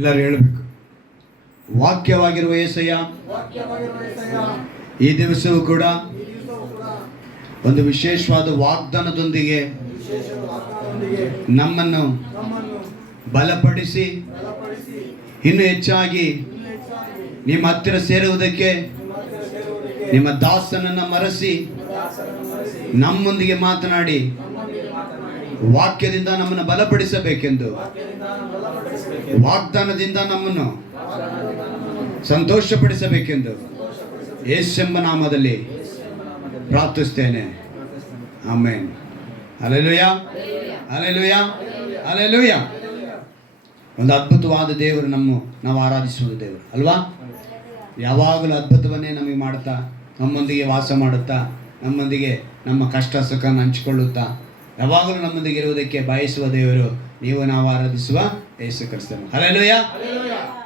ಎಲ್ಲರೂ ಹೇಳಬೇಕು, ವಾಕ್ಯವಾಗಿರುವ యేసయ్య ಈ ದಿವಸವೂ ಕೂಡ ಒಂದು ವಿಶೇಷವಾದ ವಾಗ್ದಾನದೊಂದಿಗೆ ನಮ್ಮನ್ನು ಬಲಪಡಿಸಿ ಇನ್ನೂ ಹೆಚ್ಚಾಗಿ ನಿಮ್ಮ ಹತ್ತಿರ ಸೇರುವುದಕ್ಕೆ ನಿಮ್ಮ ದಾಸನನ್ನು ಮರೆಸಿ ನಮ್ಮೊಂದಿಗೆ ಮಾತನಾಡಿ ವಾಕ್ಯದಿಂದ ನಮ್ಮನ್ನು ಬಲಪಡಿಸಬೇಕೆಂದು ವಾಗ್ದಾನದಿಂದ ನಮ್ಮನ್ನು ಸಂತೋಷಪಡಿಸಬೇಕೆಂದು ಯೇಸುವೆಂಬ ನಾಮದಲ್ಲಿ ಪ್ರಾರ್ಥಿಸ್ತೇನೆ. ಆಮೆನ್. Hallelujah, hallelujah, hallelujah. ಒಂದು ಅದ್ಭುತವಾದ ದೇವರು ನಾವು ಆರಾಧಿಸುವುದು ದೇವರು ಅಲ್ವಾ? ಯಾವಾಗಲೂ ಅದ್ಭುತವನ್ನೇ ನಮಗೆ ಮಾಡುತ್ತಾ, ನಮ್ಮೊಂದಿಗೆ ವಾಸ ಮಾಡುತ್ತಾ, ನಮ್ಮೊಂದಿಗೆ ನಮ್ಮ ಕಷ್ಟ ಸುಖನ ಹಂಚಿಕೊಳ್ಳುತ್ತಾ, ಯಾವಾಗಲೂ ನಮ್ಮೊಂದಿಗೆ ಇರುವುದಕ್ಕೆ ಬಯಸುವ ದೇವರು ನಾವು ಆರಾಧಿಸುವ ಯೇಸು ಕ್ರಿಸ್ತನು. ಹಲ್ಲೆಲೂಯಾ.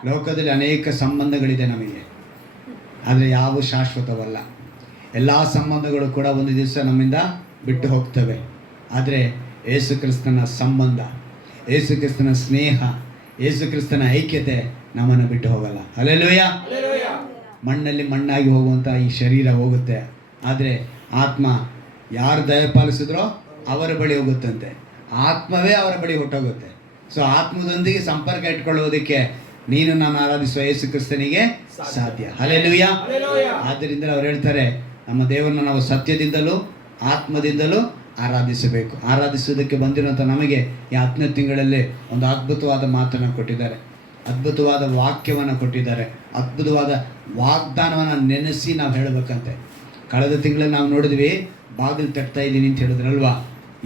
ಲೋಕದಲ್ಲಿ ಅನೇಕ ಸಂಬಂಧಗಳಿದೆ ನಮಗೆ, ಆದರೆ ಯಾವ ಶಾಶ್ವತವಲ್ಲ. ಎಲ್ಲ ಸಂಬಂಧಗಳು ಕೂಡ ಒಂದು ದಿವಸ ನಮ್ಮಿಂದ ಬಿಟ್ಟು ಹೋಗ್ತವೆ. ಆದರೆ ಯೇಸು ಕ್ರಿಸ್ತನ ಸಂಬಂಧ, ಯೇಸು ಕ್ರಿಸ್ತನ ಸ್ನೇಹ, ಯೇಸು ಕ್ರಿಸ್ತನ ಐಕ್ಯತೆ ನಮ್ಮನ್ನು ಬಿಟ್ಟು ಹೋಗಲ್ಲ. ಹಲ್ಲೆಲೂಯಾ. ಮಣ್ಣಲ್ಲಿ ಮಣ್ಣಾಗಿ ಹೋಗುವಂಥ ಈ ಶರೀರ ಹೋಗುತ್ತೆ, ಆದರೆ ಆತ್ಮ ಯಾರು ದಯಪಾಲಿಸಿದ್ರೋ ಅವರ ಬಳಿ ಹೋಗುತ್ತಂತೆ. ಆತ್ಮವೇ ಅವರ ಬಳಿ ಹೊಟ್ಟೋಗುತ್ತೆ. ಸೊ ಆತ್ಮದೊಂದಿಗೆ ಸಂಪರ್ಕ ಇಟ್ಕೊಳ್ಳುವುದಕ್ಕೆ ನಾನು ಆರಾಧಿಸುವ ಯೇಸು ಕ್ರಿಸ್ತನಿಗೆ ಸಾಧ್ಯ. ಹಲ್ಲೆಲೂಯಾ. ಆದ್ದರಿಂದ ಅವ್ರು ಹೇಳ್ತಾರೆ, ನಮ್ಮ ದೇವರನ್ನು ನಾವು ಸತ್ಯದಿಂದಲೂ ಆತ್ಮದಿಂದಲೂ ಆರಾಧಿಸಬೇಕು. ಆರಾಧಿಸುವುದಕ್ಕೆ ಬಂದಿರುವಂಥ ನಮಗೆ ಈ 10ನೇ ತಿಂಗಳಲ್ಲಿ ಒಂದು ಅದ್ಭುತವಾದ ಮಾತನ್ನು ಕೊಟ್ಟಿದ್ದಾರೆ, ಅದ್ಭುತವಾದ ವಾಕ್ಯವನ್ನು ಕೊಟ್ಟಿದ್ದಾರೆ, ಅದ್ಭುತವಾದ ವಾಗ್ದಾನವನ್ನು ನೆನೆಸಿ ನಾವು ಹೇಳಬೇಕಂತೆ. ಕಳೆದ ತಿಂಗಳಲ್ಲಿ ನಾವು ನೋಡಿದ್ವಿ, ಬಾಗಿಲು ತಟ್ತಾ ಇದ್ದೀನಿ ಅಂತ ಹೇಳಿದ್ರಲ್ವಾ.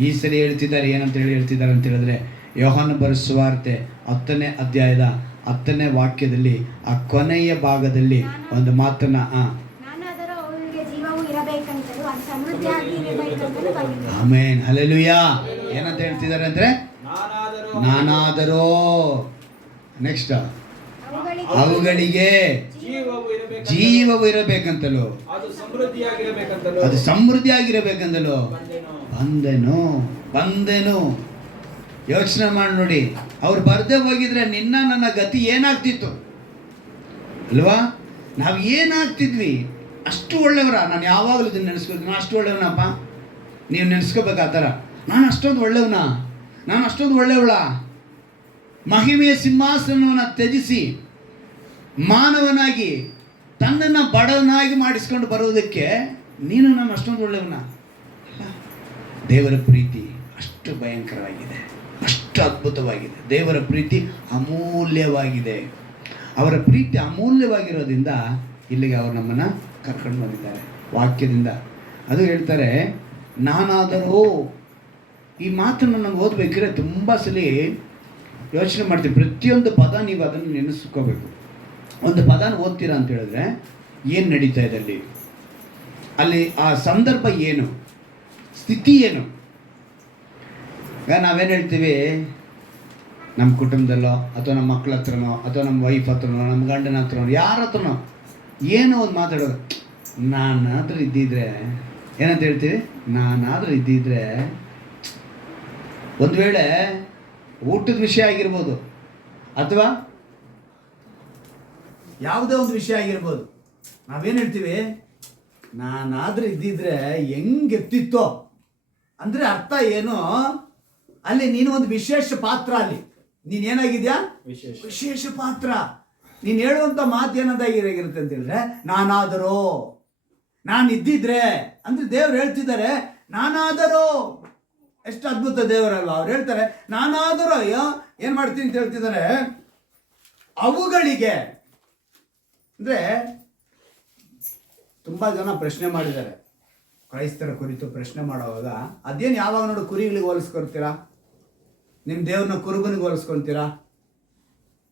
ಈ ಸರಿ ಹೇಳ್ತಿದ್ದಾರೆ, ಏನಂತ ಹೇಳ್ತಿದ್ದಾರೆ ಅಂತ ಹೇಳಿದ್ರೆ, ಯೋಹಾನ ಬರೆದ ಸುವಾರ್ತೆ 10ನೇ ಅಧ್ಯಾಯದ 10ನೇ ವಾಕ್ಯದಲ್ಲಿ ಆ ಕೊನೆಯ ಭಾಗದಲ್ಲಿ ಒಂದು ಮಾತನ್ನ ಆಮೆನ್, ಹಲ್ಲೆಲೂಯಾ. ಏನಂತ ಹೇಳ್ತಿದ್ದಾರೆ ಅಂದ್ರೆ, ನಾನಾದರೋ ನೆಕ್ಸ್ಟ್ ಅವುಗಳಿಗೆ ಜೀವವು ಇರಬೇಕಂತಲೂ ಅದು ಸಮೃದ್ಧಿಯಾಗಿರಬೇಕಂತಲೂ ಬಂದೆನು. ಯೋಚನೆ ಮಾಡಿ ನೋಡಿ, ಅವ್ರು ಬರದೇ ಹೋಗಿದ್ರೆ ನನ್ನ ಗತಿ ಏನಾಗ್ತಿತ್ತು ಅಲ್ವಾ? ನಾವು ಏನಾಗ್ತಿದ್ವಿ? ಅಷ್ಟು ಒಳ್ಳೆಯವರ? ನಾನು ಯಾವಾಗಲೂ ಇದನ್ನು ನೆನೆಸ್ಕೊಳ್ತೀನಿ, ನಾನು ಅಷ್ಟು ಒಳ್ಳೆಯವನಪ್ಪ. ನೀವು ನೆನೆಸ್ಕೋಬೇಕು ಆ ಥರ, ನಾನು ಅಷ್ಟೊಂದು ಒಳ್ಳೆಯವಳ. ಮಹಿಮೆಯ ಸಿಂಹಾಸನವನ್ನು ತ್ಯಜಿಸಿ ಮಾನವನಾಗಿ ತನ್ನನ್ನು ಬಡವನಾಗಿ ಮಾಡಿಸ್ಕೊಂಡು ಬರುವುದಕ್ಕೆ ನಾನು ಅಷ್ಟೊಂದು ಒಳ್ಳೆಯವನ? ದೇವರ ಪ್ರೀತಿ ಅಷ್ಟು ಭಯಂಕರವಾಗಿದೆ, ಅಷ್ಟು ಅದ್ಭುತವಾಗಿದೆ. ದೇವರ ಪ್ರೀತಿ ಅಮೂಲ್ಯವಾಗಿದೆ. ಅವರ ಪ್ರೀತಿ ಅಮೂಲ್ಯವಾಗಿರೋದ್ರಿಂದ ಇಲ್ಲಿಗೆ ಅವರು ನಮ್ಮನ್ನು ಕರ್ಕೊಂಡು ಬಂದಿದ್ದಾರೆ ವಾಕ್ಯದಿಂದ. ಅದು ಹೇಳ್ತಾರೆ, ನಾನಾದರೂ. ಈ ಮಾತನ್ನು ನಾವು ಓದಬೇಕಿದ್ರೆ ತುಂಬ ಸಲ ಯೋಚನೆ ಮಾಡ್ತೀವಿ. ಪ್ರತಿಯೊಂದು ಪದ ನೀವು ಅದನ್ನು ನೆನೆಸ್ಕೋಬೇಕು. ಒಂದು ಪದನ ಓದ್ತೀರಾ ಅಂತ ಹೇಳಿದ್ರೆ ಏನು ನಡೀತಾ ಇದೆ ಅಲ್ಲಿ ಆ ಸಂದರ್ಭ ಏನು, ಸ್ಥಿತಿ ಏನು. ನಾವೇನು ಹೇಳ್ತೀವಿ, ನಮ್ಮ ಕುಟುಂಬದಲ್ಲೋ ಅಥವಾ ನಮ್ಮ ಮಕ್ಕಳ ಹತ್ರನೋ ಅಥವಾ ನಮ್ಮ ವೈಫ್ ಹತ್ರನೋ ನಮ್ಮ ಗಂಡನ ಹತ್ರನೋ ಯಾರ ಹತ್ರನೋ ಏನೋ ಒಂದು ಮಾತಾಡೋದು, ನಾನಾದರೂ ಇದ್ದಿದ್ರೆ ಏನಂತ ಹೇಳ್ತೀವಿ, ನಾನಾದರೂ ಇದ್ದಿದ್ರೆ. ಒಂದು ವೇಳೆ ಊಟದ ವಿಷಯ ಆಗಿರ್ಬೋದು ಅಥವಾ ಯಾವುದೇ ಒಂದು ವಿಷಯ ಆಗಿರ್ಬೋದು, ನಾವೇನು ಹೇಳ್ತೀವಿ, ನಾನಾದರೂ ಇದ್ದಿದ್ರೆ ಹೆಂಗೆತ್ತಿತ್ತೋ ಅಂದರೆ ಅರ್ಥ ಏನು, ಅಲ್ಲಿ ನೀನು ಒಂದು ವಿಶೇಷ ಪಾತ್ರ. ಅಲ್ಲಿ ನೀನೇನಾಗಿದ್ಯಾ? ವಿಶೇಷ ಪಾತ್ರ. ನೀನು ಹೇಳುವಂಥ ಮಾತು ಏನಂತಾಗಿರುತ್ತೆ ಅಂತ ಹೇಳಿದ್ರೆ, ನಾನಾದರೂ, ನಾನು ಇದ್ದಿದ್ರೆ ಅಂದರೆ ದೇವ್ರು ಹೇಳ್ತಿದ್ದಾರೆ, ನಾನಾದರೂ. ಎಷ್ಟು ಅದ್ಭುತ ದೇವರಲ್ವ. ಅವ್ರು ಹೇಳ್ತಾರೆ, ನಾನಾದರೂ ಏನು ಮಾಡ್ತೀನಿ ಅಂತ ಹೇಳ್ತಿದ್ದಾರೆ, ಅವುಗಳಿಗೆ. ಅಂದರೆ ತುಂಬ ಜನ ಪ್ರಶ್ನೆ ಮಾಡಿದ್ದಾರೆ, ಕ್ರೈಸ್ತರ ಕುರಿತು ಪ್ರಶ್ನೆ ಮಾಡುವಾಗ, ಅದೇನು ಯಾವಾಗ ನೋಡು ಕುರಿಗಳಿಗೆ ಹೋಲಿಸ್ಕೊಳ್ತೀರಾ, ನಿಮ್ಮ ದೇವ್ರನ್ನ ಕುರುಬನಿಗೆ ಹೋಲಿಸ್ಕೊಳ್ತೀರಾ?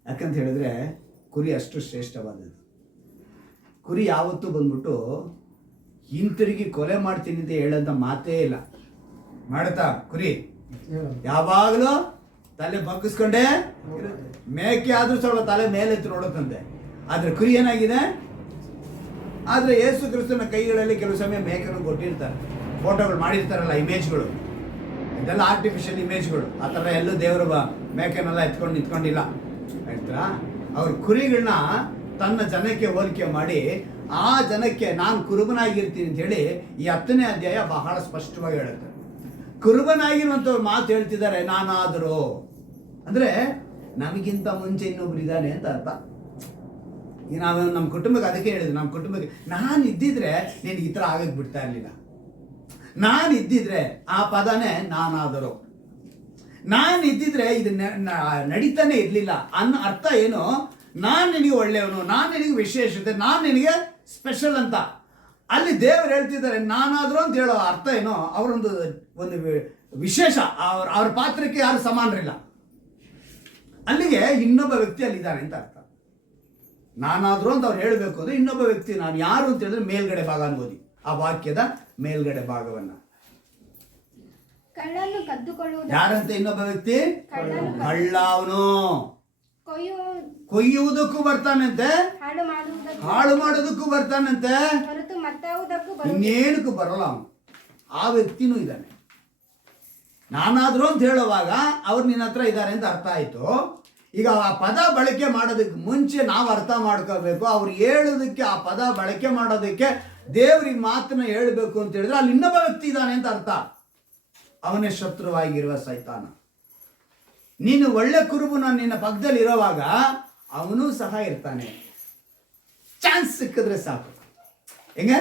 ಯಾಕಂತ ಹೇಳಿದ್ರೆ ಕುರಿ ಅಷ್ಟು ಶ್ರೇಷ್ಠವಾದದ್ದು. ಕುರಿ ಯಾವತ್ತೂ ಬಂದ್ಬಿಟ್ಟು ಹಿಂತಿರುಗಿ ಕೊಲೆ ಮಾಡ್ತೀನಿ ಅಂತ ಹೇಳೋಂಥ ಮಾತೇ ಇಲ್ಲ. ಮಾಡ್ತಾ ಕುರಿ ಯಾವಾಗಲೂ ತಲೆ ಬಗ್ಗಿಸ್ಕೊಂಡೇ, ಮೇಕೆ ಆದರೂ ಸ್ವಲ್ಪ ತಲೆ ಮೇಲೆತ್ತು ನೋಡುತ್ತಂತೆ. ಆದರೆ ಕುರಿ ಏನಾಗಿದೆ? ಆದರೆ ಯೇಸು ಕ್ರಿಸ್ತನ ಕೈಗಳಲ್ಲಿ ಕೆಲವು ಸಮಯ ಮೇಕೆಯನ್ನು ಕೊಟ್ಟಿರ್ತಾರೆ, ಫೋಟೋಗಳು ಮಾಡಿರ್ತಾರಲ್ಲ, ಇಮೇಜ್ಗಳು. ಇದೆಲ್ಲ ಆರ್ಟಿಫಿಷಿಯಲ್ ಇಮೇಜ್ಗಳು. ಆ ಥರ ಎಲ್ಲೂ ದೇವರು ಮೇಕೆನೆಲ್ಲ ಎತ್ಕೊಂಡು ನಿಂತ್ಕೊಂಡಿಲ್ಲ. ಆಯ್ತಾ? ಅವ್ರ ಕುರಿಗಳನ್ನ ತನ್ನ ಜನಕ್ಕೆ ಹೋಲಿಕೆ ಮಾಡಿ ಆ ಜನಕ್ಕೆ ನಾನು ಕುರುಬನಾಗಿರ್ತೀನಿ ಅಂತ ಹೇಳಿ ಈ 10ನೇ ಅಧ್ಯಾಯ ಬಹಳ ಸ್ಪಷ್ಟವಾಗಿ ಹೇಳುತ್ತೆ. ಕುರುಬನಾಗಿರುವಂಥವ್ರು ಮಾತು ಹೇಳ್ತಿದ್ದಾರೆ, ನಾನಾದರೂ ಅಂದರೆ ನಮಗಿಂತ ಮುಂಚೆ ಇನ್ನೊಬ್ರು ಇದ್ದಾನೆ ಅಂತ ಅರ್ಥ. ಈಗ ನಾವು ನಮ್ಮ ಕುಟುಂಬಕ್ಕೆ ಅದಕ್ಕೆ ಹೇಳಿದ್ವಿ, ನಮ್ಮ ಕುಟುಂಬಕ್ಕೆ ನಾನು ಇದ್ದಿದ್ರೆ ನಿನಗೆ ಈ ಥರ ಆಗಕ್ಕೆ ಬಿಡ್ತಾ ಇರಲಿಲ್ಲ. ನಾನು ಇದ್ದಿದ್ರೆ ಆ ಪದನೇ ನಾನಾದರೂ, ನಾನು ಇದ್ದಿದ್ರೆ ಇದು ನಡೀತಾನೆ ಇರಲಿಲ್ಲ ಅನ್ನೋ ಅರ್ಥ ಏನು? ನಾನು ನಿನಗೆ ಒಳ್ಳೆಯವನು, ನಾನು ನಿನಗೆ ವಿಶೇಷತೆ, ನಾನು ನಿನಗೆ ಸ್ಪೆಷಲ್ ಅಂತ. ಅಲ್ಲಿ ದೇವರು ಹೇಳ್ತಿದ್ದಾರೆ ನಾನಾದರೂ ಅಂತ ಹೇಳೋ ಅರ್ಥ ಏನೋ ಅವರೊಂದು ಒಂದು ವಿಶೇಷ, ಅವ್ರ ಪಾತ್ರಕ್ಕೆ ಯಾರು ಸಮಾನರಿಲ್ಲ. ಅಲ್ಲಿಗೆ ಇನ್ನೊಬ್ಬ ವ್ಯಕ್ತಿ ಅಲ್ಲಿದ್ದಾನೆ ಅಂತ ಅರ್ಥ. ನಾನಾದರೂ ಅಂತ ಅವ್ರು ಹೇಳಬೇಕು ಅಂದರೆ ಇನ್ನೊಬ್ಬ ವ್ಯಕ್ತಿ ನಾನು ಯಾರು ಅಂತ ಹೇಳಿದ್ರೆ ಮೇಲ್ಗಡೆ ಭಾಗ ಓದಿ, ಆ ವಾಕ್ಯದ ಮೇಲ್ಗಡೆ ಭಾಗವನ್ನ. ಯಾರಂತೆ ಇನ್ನೊಬ್ಬ ವ್ಯಕ್ತಿ? ಕಳ್ಳ. ಅವನು ಕೊಯ್ಯುವುದಕ್ಕೂ ಬರ್ತಾನಂತೆ, ಹಾಳು ಮಾಡೋದಕ್ಕೂ ಬರ್ತಾನಂತೆ, ಇನ್ನೇನಕ್ಕೂ ಬರಲ್ಲ ಅವನು. ಆ ವ್ಯಕ್ತಿನೂ ಇದ್ದಾನೆ. ನಾನಾದರೂ ಅಂತ ಹೇಳುವಾಗ ಅವ್ರು ನಿನ್ನ ಹತ್ರ ಇದ್ದಾರೆ ಅಂತ ಅರ್ಥ ಆಯ್ತು. ಈಗ ಆ ಪದ ಬಳಕೆ ಮಾಡೋದಕ್ಕೆ ಮುಂಚೆ ನಾವು ಅರ್ಥ ಮಾಡ್ಕೋಬೇಕು. ಅವ್ರು ಹೇಳೋದಕ್ಕೆ, ಆ ಪದ ಬಳಕೆ ಮಾಡೋದಕ್ಕೆ ದೇವ್ರಿಗೆ ಮಾತನ್ನ ಹೇಳಬೇಕು ಅಂತ ಹೇಳಿದ್ರೆ ಅಲ್ಲಿ ಇನ್ನೊಬ್ಬ ವ್ಯಕ್ತಿ ಇದ್ದಾನೆ ಅಂತ ಅರ್ಥ. ಅವನೇ ಶತ್ರುವಾಗಿರುವ ಸೈತಾನ. ನೀನು ಒಳ್ಳೆ ಕುರುಬನ ನಿನ್ನ ಪಕ್ಕದಲ್ಲಿ ಇರೋವಾಗ ಅವನು ಸಹ ಇರ್ತಾನೆ. ಚಾನ್ಸ್ ಸಿಕ್ಕಿದ್ರೆ ಸಾಕು. ಹೆಂಗೆ?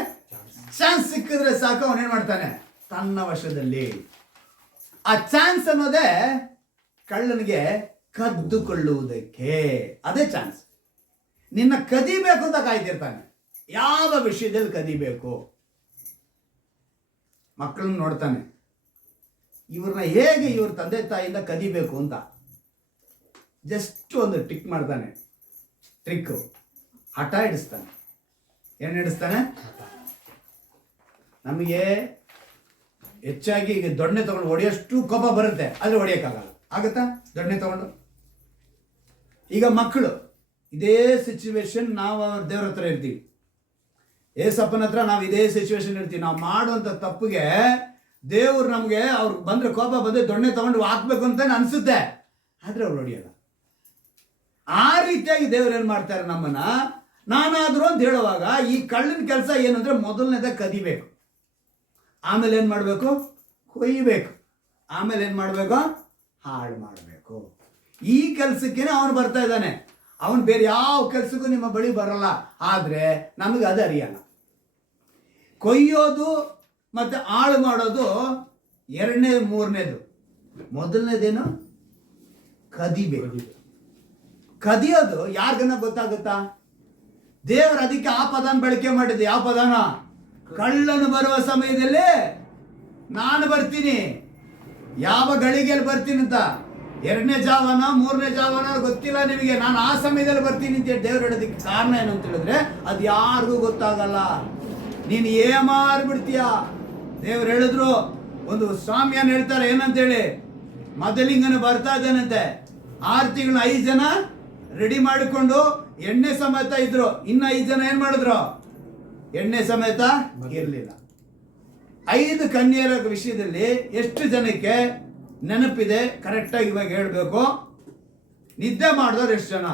ಚಾನ್ಸ್ ಸಿಕ್ಕಿದ್ರೆ ಸಾಕು, ಅವನೇನ್ ಮಾಡ್ತಾನೆ? ತನ್ನ ವಶದಲ್ಲಿ. ಆ ಚಾನ್ಸ್ ಅನ್ನೋದೇ ಕಳ್ಳನಿಗೆ ಕದ್ದುಕೊಳ್ಳುವುದಕ್ಕೆ, ಅದೇ ಚಾನ್ಸ್. ನಿನ್ನ ಕದಿಬೇಕು ಅಂತ ಕಾಯ್ತಿರ್ತಾನೆ. ಯಾವ ವಿಷಯದಲ್ಲಿ ಕದಿಬೇಕು? ಮಕ್ಕಳನ್ನ ನೋಡ್ತಾನೆ, ಇವ್ರನ್ನ ಹೇಗೆ ಇವ್ರ ತಂದೆ ತಾಯಿಯಿಂದ ಕದಿಬೇಕು ಅಂತ ಜಸ್ಟ್ ಒಂದು ಟ್ರಿಕ್ ಮಾಡ್ತಾನೆ. ಟ್ರಿಕ್ಕು ಹಠ ಹಿಡಿಸ್ತಾನೆ. ಏನು ಹಿಡಿಸ್ತಾನೆ? ನಮಗೆ ಹೆಚ್ಚಾಗಿ ಈಗ ದೊಣ್ಣೆ ತಗೊಂಡು ಹೊಡೆಯೋಷ್ಟು ಕೋಪ ಬರುತ್ತೆ, ಆದರೆ ಹೊಡೆಯೋಕ್ಕಾಗಲ್ಲ. ಆಗುತ್ತಾ ದೊಣ್ಣೆ ತಗೊಂಡು? ಈಗ ಮಕ್ಕಳು ಇದೇ ಸಿಚುವೇಶನ್ ನಾವು ದೇವ್ರ ಹತ್ರ ಇರ್ತೀವಿ, ಏಸಪ್ಪನ ಹತ್ರ ನಾವು ಇದೇ ಸಿಚುವೇಶನ್ ಇರ್ತೀವಿ. ನಾವು ಮಾಡುವಂಥ ತಪ್ಪಿಗೆ ದೇವ್ರು ನಮಗೆ ಅವ್ರಿಗೆ ಬಂದರೆ, ಕೋಪ ಬಂದರೆ ದೊಣ್ಣೆ ತಗೊಂಡು ಹಾಕ್ಬೇಕು ಅಂತ ಅನಿಸುತ್ತೆ, ಆದರೆ ಅವ್ರು ಹೊಡೆಯಲ್ಲ. ಆ ರೀತಿಯಾಗಿ ದೇವ್ರು ಏನು ಮಾಡ್ತಾರೆ ನಮ್ಮನ್ನ, ನಾನಾದರೂ ಅಂತ ಹೇಳುವಾಗ ಈ ಕಳ್ಳನ ಕೆಲಸ ಏನು ಅಂದರೆ ಮೊದಲನೇದ ಕದಿಬೇಕು, ಆಮೇಲೆ ಏನು ಮಾಡಬೇಕು? ಕೊಯ್ಯಬೇಕು, ಆಮೇಲೆ ಏನು ಮಾಡಬೇಕು? ಹಾಳು ಮಾಡಬೇಕು. ಈ ಕೆಲಸಕ್ಕೇನೆ ಅವನು ಬರ್ತಾ ಇದ್ದಾನೆ. ಅವನು ಬೇರೆ ಯಾವ ಕೆಲಸಕ್ಕೂ ನಿಮ್ಮ ಬಳಿ ಬರಲ್ಲ. ಆದರೆ ನಮಗೆ ಅದು ಅರಿಯಲ್ಲ. ಕೊಯ್ಯೋದು ಮತ್ತು ಹಾಳು ಮಾಡೋದು ಎರಡನೇದು. ಮೂರನೇದು, ಮೊದಲನೇದೇನು? ಕದಿಬೇಕು. ಕದಿಯೋದು ಯಾರಿಗನ್ನ ಗೊತ್ತಾಗುತ್ತಾ? ದೇವರು ಅದಕ್ಕೆ ಆ ಪದನ ಬಳಕೆ ಮಾಡಿದ್ದು. ಯಾವ ಪದನ? ಕಳ್ಳನು ಬರುವ ಸಮಯದಲ್ಲಿ ನಾನು ಬರ್ತೀನಿ, ಯಾವ ಗಳಿಗೆಯಲ್ಲಿ ಬರ್ತೀನಿ ಅಂತ. ಎರಡನೇ ಜಾವನ ಮೂರನೇ ಜಾವನ ಗೊತ್ತಿಲ್ಲ ನಿಮಗೆ, ನಾನು ಆ ಸಮಯದಲ್ಲಿ ಬರ್ತೀನಿ ಅಂತ ದೇವ್ರು ಹೇಳೋದಕ್ಕೆ ಕಾರಣ ಏನು ಅಂತ ಹೇಳಿದ್ರೆ ಅದು ಯಾರಿಗೂ ಗೊತ್ತಾಗಲ್ಲ. ನೀನು ಏಮಾರ್ಬಿಡ್ತೀಯ. ದೇವ್ರು ಹೇಳಿದ್ರು, ಒಂದು ಸ್ವಾಮಿಯನ್ನು ಹೇಳ್ತಾರೆ ಏನಂತೇಳಿ, ಮದಲಿಂಗನ ಬರ್ತಾ ಇದ್ದಾನಂತೆ. 6 ತಿಂಗಳು 5 ಜನ ರೆಡಿ ಮಾಡಿಕೊಂಡು ಎಣ್ಣೆ ಸಮೇತ ಇದ್ರು. ಇನ್ನು 5 ಜನ ಏನ್ ಮಾಡಿದ್ರು? ಎಣ್ಣೆ ಸಮೇತ ಇರಲಿಲ್ಲ. 5 ಕನ್ಯೆಯರ ವಿಷಯದಲ್ಲಿ ಎಷ್ಟು ಜನಕ್ಕೆ ನೆನಪಿದೆ ಕರೆಕ್ಟಾಗಿ ಇವಾಗ ಹೇಳಬೇಕು? ನಿದ್ದೆ ಮಾಡಿದವ್ರು ಎಷ್ಟು ಜನ?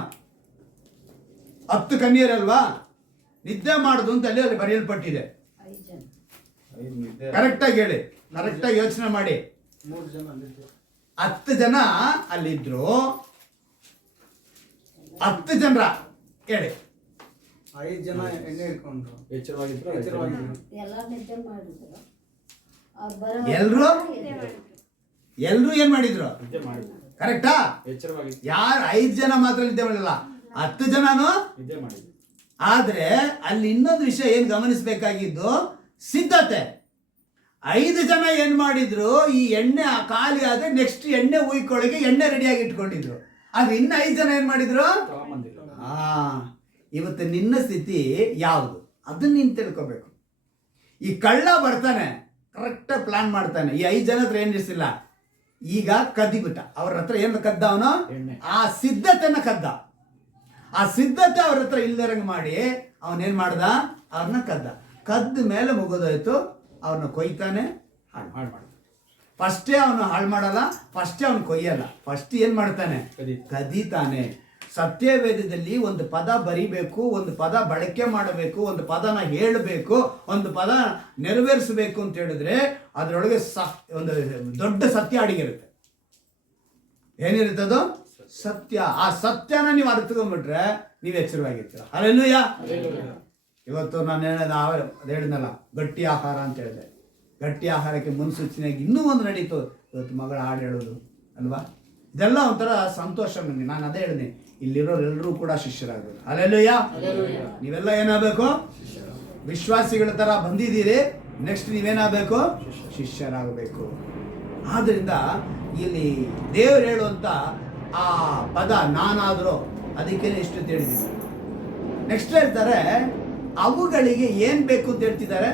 10 ಕನ್ಯೆಯರಲ್ವಾ? ನಿದ್ದೆ ಮಾಡುದು ಅಂತ ಅಲ್ಲಿ ಬರೆಯಲ್ಪಟ್ಟಿದೆ. ಕರೆಕ್ಟಾಗಿ ಹೇಳಿ, ಕರೆಕ್ಟಾಗಿ ಯೋಚನೆ ಮಾಡಿ. 10 ಜನ ಅಲ್ಲಿದ್ರು. 10 ಜನರ ಹೇಳಿ. 5 ಜನ ಎಣ್ಣೆ ಇಟ್ಕೊಂಡ್ರು, ಎಚ್ಚರವಾಗಿದ್ರು. ಎಲ್ರು ಏನ್ ಮಾಡಿದ್ರು? ಕರೆಕ್ಟಾ? ಯಾರು 5 ಜನ ಮಾತ್ರ ನಿದ್ದೆ ಮಾಡಲ್ಲ, 10 ಜನನು ನಿದ್ದೆ ಮಾಡಿದ್ರು. ಆದ್ರೆ ಅಲ್ಲಿ ಇನ್ನೊಂದು ವಿಷಯ ಏನ್ ಗಮನಿಸಬೇಕಾಗಿದ್ದು, ಸಿದ್ಧತೆ. 5 ಜನ ಏನ್ ಮಾಡಿದ್ರು? ಈ ಎಣ್ಣೆ ಖಾಲಿ ಆದ್ರೆ ನೆಕ್ಸ್ಟ್ ಎಣ್ಣೆ ಉಯ್ಕೊಳ್ಳಿಗೆ ಎಣ್ಣೆ ರೆಡಿಯಾಗಿ ಇಟ್ಕೊಂಡಿದ್ರು. ಆದ್ರೆ ಇನ್ನು 5 ಜನ ಏನ್ ಮಾಡಿದ್ರು? ಇವತ್ತು ನಿನ್ನ ಸ್ಥಿತಿ ಯಾವುದು ಅದನ್ನ ನೀನು ತಿಳ್ಕೋಬೇಕು. ಈ ಕಳ್ಳ ಬರ್ತಾನೆ, ಕರೆಕ್ಟಾಗಿ ಪ್ಲಾನ್ ಮಾಡ್ತಾನೆ. ಈ 5 ಜನ ಹತ್ರ ಏನ್ ಇರಿಸಿಲ್ಲ, ಈಗ ಕದ್ದಿಬಿಟ್ಟ. ಅವ್ರ ಹತ್ರ ಏನು ಕದ್ದ ಅವನು? ಆ ಸಿದ್ಧತೆನ ಕದ್ದ. ಆ ಸಿದ್ಧತೆ ಅವ್ರ ಹತ್ರ ಇಲ್ದಿರಂಗ್ ಮಾಡಿ ಅವನೇನ್ ಮಾಡ್ದ? ಅವ್ರನ್ನ ಕದ್ದ ಮೇಲೆ ಮುಗಿದೋಯ್ತು. ಅವ್ರನ್ನ ಕೊಯ್ತಾನೆ, ಹಾಳು ಮಾಡ್ತಾನೆ. ಫಸ್ಟೇ ಅವನು ಹಾಳು ಮಾಡಲ್ಲ, ಫಸ್ಟೇ ಅವನು ಕೊಯ್ಯಲ್ಲ, ಫಸ್ಟ್ ಏನ್ ಮಾಡ್ತಾನೆ? ಕದೀತಾನೆ. ಸತ್ಯವೇದದಲ್ಲಿ ಒಂದು ಪದ ಬರಿಬೇಕು, ಒಂದು ಪದ ಬಳಕೆ ಮಾಡಬೇಕು, ಒಂದು ಪದನ ಹೇಳಬೇಕು, ಒಂದು ಪದ ನೆರವೇರಿಸಬೇಕು ಅಂತ ಹೇಳಿದ್ರೆ ಅದರೊಳಗೆ ಒಂದು ದೊಡ್ಡ ಸತ್ಯ ಅಡಗಿರುತ್ತೆ. ಏನಿರುತ್ತದು? ಸತ್ಯ. ಆ ಸತ್ಯನ ನೀವು ಅರ್ಥಕೊಂಡ್ಬಿಟ್ರೆ ನೀವು ಎಚ್ಚರವಾಗಿರ್ತೀರ. ಹಲ್ಲೆಲೂಯ. ಇವತ್ತು ನಾನು ಹೇಳಿದ್ನಲ್ಲ, ಗಟ್ಟಿ ಆಹಾರ ಅಂತ ಹೇಳಿದೆ. ಗಟ್ಟಿ ಆಹಾರಕ್ಕೆ ಮುನ್ಸೂಚನೆಯಾಗಿ ಇನ್ನೂ ಒಂದು ನಡೀತು. ಇವತ್ತು ಮಗಳ ಹಾಡು ಹೇಳೋದು ಅಲ್ವಾ, ಇದೆಲ್ಲ ಒಂಥರ ಸಂತೋಷ ನನಗೆ. ನಾನು ಅದೇ ಹೇಳಿದೆ, ಇಲ್ಲಿರೋರೆಲ್ಲರೂ ಕೂಡ ಶಿಷ್ಯರಾಗಬೇಕು. ಹಲ್ಲೆಲೂಯ. ನೀವೆಲ್ಲ ಏನಾಗಬೇಕು? ವಿಶ್ವಾಸಿಗಳ ಥರ ಬಂದಿದ್ದೀರಿ. ನೆಕ್ಸ್ಟ್ ನೀವೇನಾಗಬೇಕು? ಶಿಷ್ಯರಾಗಬೇಕು. ಆದ್ದರಿಂದ ಇಲ್ಲಿ ದೇವರು ಹೇಳುವಂಥ ಆ ಪದ ನಾನಾದರೂ, ಅದಕ್ಕೇನೆ ಇಷ್ಟು ತಿಳಿದಿದೆ. ನೆಕ್ಸ್ಟ್ ಹೇಳ್ತಾರೆ, ಅವುಗಳಿಗೆ ಏನು ಬೇಕು ಅಂತ ಹೇಳ್ತಿದ್ದಾರೆ?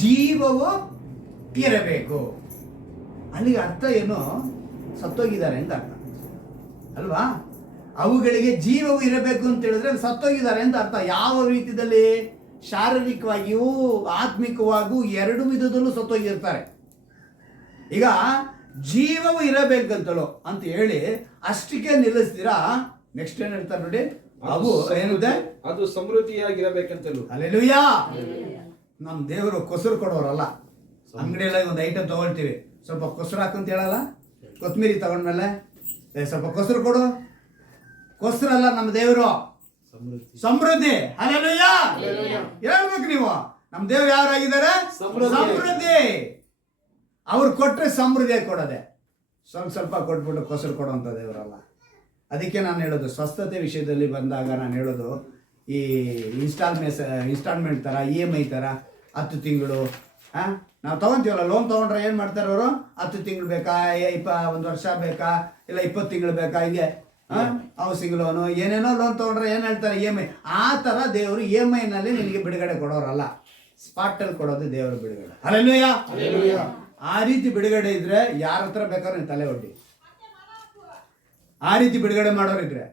ಜೀವವು ಇರಬೇಕು. ಅಲ್ಲಿಗೆ ಅರ್ಥ ಏನು? ಸತ್ತೋಗಿದ್ದಾರೆ ಅಂತ ಅರ್ಥ ಅಲ್ವಾ? ಅವುಗಳಿಗೆ ಜೀವವು ಇರಬೇಕು ಅಂತ ಹೇಳಿದ್ರೆ ಸತ್ತೋಗಿದ್ದಾರೆ ಅಂತ ಅರ್ಥ. ಯಾವ ರೀತಿಯಲ್ಲಿ? ಶಾರೀರಿಕವಾಗಿಯೂ ಆತ್ಮಿಕವಾಗಿಯೂ ಎರಡು ವಿಧದಲ್ಲೂ ಸತ್ತೋಗಿರ್ತಾರೆ. ಈಗ ಜೀವವು ಇರಬೇಕಂತಲೋ ಅಂತ ಹೇಳಿ ಅಷ್ಟಕ್ಕೆ ನಿಲ್ಲಿಸ್ತೀರಾ. ನೆಕ್ಸ್ಟ್ ಏನ್ ಹೇಳ್ತಾರೆ ನೋಡಿ, ಅವು ಏನಿದೆ? ಅದು ಸಮೃದ್ಧಿಯಾಗಿರಬೇಕಂತಲೂ. ಹಲ್ಲೆಲೂಯ. ನಮ್ಮ ದೇವರು ಕೊಸರು ಕೊಡೋರಲ್ಲ. ಅಂಗಡಿಯಲ್ಲಿ ಒಂದು ಐಟಮ್ ತಗೊಳ್ತೀವಿ, ಸ್ವಲ್ಪ ಕೊಸರು ಹಾಕಂತ ಹೇಳಲ್ಲ. ಕೊತ್ತಂಬರಿ ತಗೊಂಡ್ಮೇಲೆ ಸ್ವಲ್ಪ ಕೊಸರು ಕೊಡು. ಕೊಸರಲ್ಲ ನಮ್ಮ ದೇವರು, ಸಮೃದ್ಧಿ. ಹಲ್ಲೆಲೂಯ. ಹೇಳ್ಬೇಕು ನೀವು, ನಮ್ಮ ದೇವರು ಯಾರಾಗಿದ್ದಾರೆ? ಸಮೃದ್ಧಿ. ಅವ್ರು ಕೊಟ್ಟರೆ ಸಮೃದ್ಧಿಯಾಗಿ ಕೊಡೋದೆ, ಸ್ವಲ್ಪ ಸ್ವಲ್ಪ ಕೊಟ್ಬಿಟ್ಟು ಕೊಸರು ಕೊಡುವಂಥ ದೇವರಲ್ಲ. ಅದಕ್ಕೆ ನಾನು ಹೇಳೋದು, ಸ್ವಸ್ಥತೆ ವಿಷಯದಲ್ಲಿ ಬಂದಾಗ ನಾನು ಹೇಳೋದು, ಈ ಇನ್ಸ್ಟಾಲ್ಮೆಂಟ್ ಥರ, EMI ಥರ 10 ತಿಂಗಳು ನಾವು ತೊಗೊತೀವಲ್ಲ. ಲೋನ್ ತೊಗೊಂಡ್ರೆ ಏನು ಮಾಡ್ತಾರೆ ಅವರು? 10 ತಿಂಗಳು ಬೇಕಾ, 1 ವರ್ಷ ಬೇಕಾ, ಇಲ್ಲ 20 ತಿಂಗಳು ಬೇಕಾ, ಹೀಗೆ ಹೌಸಿಂಗ್ ಲೋನು ಏನೇನೋ ಲೋನ್ ತೊಗೊಂಡ್ರೆ ಏನು ಹೇಳ್ತಾರೆ? EMI. ಆ ಥರ ದೇವರು EMIನಲ್ಲಿ ನಿನಗೆ ಬಿಡುಗಡೆ ಕೊಡೋರಲ್ಲ, ಸ್ಪಾಟಲ್ಲಿ ಕೊಡೋದು ದೇವರು ಬಿಡುಗಡೆ. ಹಲ್ಲೆಲೂಯ. ಆ ರೀತಿ ಬಿಡುಗಡೆ ಇದ್ರೆ ಯಾರ ಹತ್ರ ಬೇಕಾದ್ರೂ ನೀವು ತಲೆ ಒಡ್ಡಿ. ಆ ರೀತಿ ಬಿಡುಗಡೆ ಮಾಡೋರಿದ್ರೆ,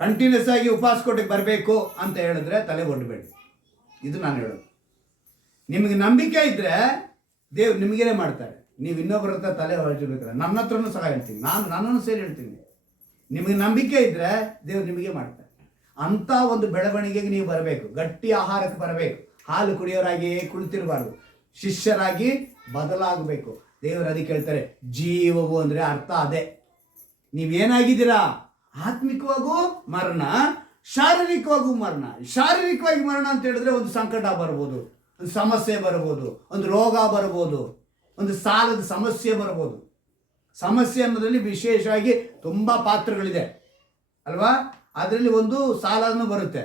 ಕಂಟಿನ್ಯೂಸ್ ಆಗಿ ಉಪವಾಸ ಕೊಟ್ಟಿಗೆ ಬರಬೇಕು ಅಂತ ಹೇಳಿದ್ರೆ ತಲೆ ಒಡ್ಡಬೇಡಿ. ಇದು ನಾನು ಹೇಳೋದು. ನಿಮಗೆ ನಂಬಿಕೆ ಇದ್ದರೆ ದೇವ್ರು ನಿಮಗೇನೆ ಮಾಡ್ತಾರೆ. ನೀವು ಇನ್ನೊಬ್ಬರ ಹತ್ರ ತಲೆ ಹೊರಟಿರ್ಬೇಕಾದ್ರೆ ನನ್ನ ಹತ್ರನೂ ಸಹ ಹೇಳ್ತೀನಿ, ನನ್ನನ್ನು ಸೇರಿ ಹೇಳ್ತೀನಿ. ನಿಮಗೆ ನಂಬಿಕೆ ಇದ್ದರೆ ದೇವ್ರು ನಿಮಗೆ ಮಾಡ್ತಾರೆ. ಅಂಥ ಒಂದು ಬೆಳವಣಿಗೆಗೆ ನೀವು ಬರಬೇಕು. ಗಟ್ಟಿ ಆಹಾರಕ್ಕೆ ಬರಬೇಕು. ಹಾಲು ಕುಡಿಯೋರಾಗಿ ಕುಳಿತಿರಬಾರ್ದು, ಶಿಷ್ಯರಾಗಿ ಬದಲಾಗಬೇಕು. ದೇವರು ಅದಕ್ಕೆ ಹೇಳ್ತಾರೆ, ಜೀವವು ಅಂದರೆ ಅರ್ಥ ಅದೇ. ನೀವೇನಾಗಿದ್ದೀರಾ? ಆತ್ಮಿಕವಾಗೂ ಮರಣ, ಶಾರೀರಿಕವಾಗೂ ಮರಣ. ಶಾರೀರಿಕವಾಗಿ ಮರಣ ಅಂತ ಹೇಳಿದ್ರೆ ಒಂದು ಸಂಕಟ ಬರ್ಬೋದು, ಒಂದು ಸಮಸ್ಯೆ ಬರ್ಬೋದು, ಒಂದು ರೋಗ ಬರ್ಬೋದು, ಒಂದು ಸಾಲದ ಸಮಸ್ಯೆ ಬರ್ಬೋದು. ಸಮಸ್ಯೆ ಅನ್ನೋದ್ರಲ್ಲಿ ವಿಶೇಷವಾಗಿ ತುಂಬ ಪಾತ್ರಗಳಿದೆ ಅಲ್ವಾ? ಅದರಲ್ಲಿ ಒಂದು ಸಾಲನೂ ಬರುತ್ತೆ,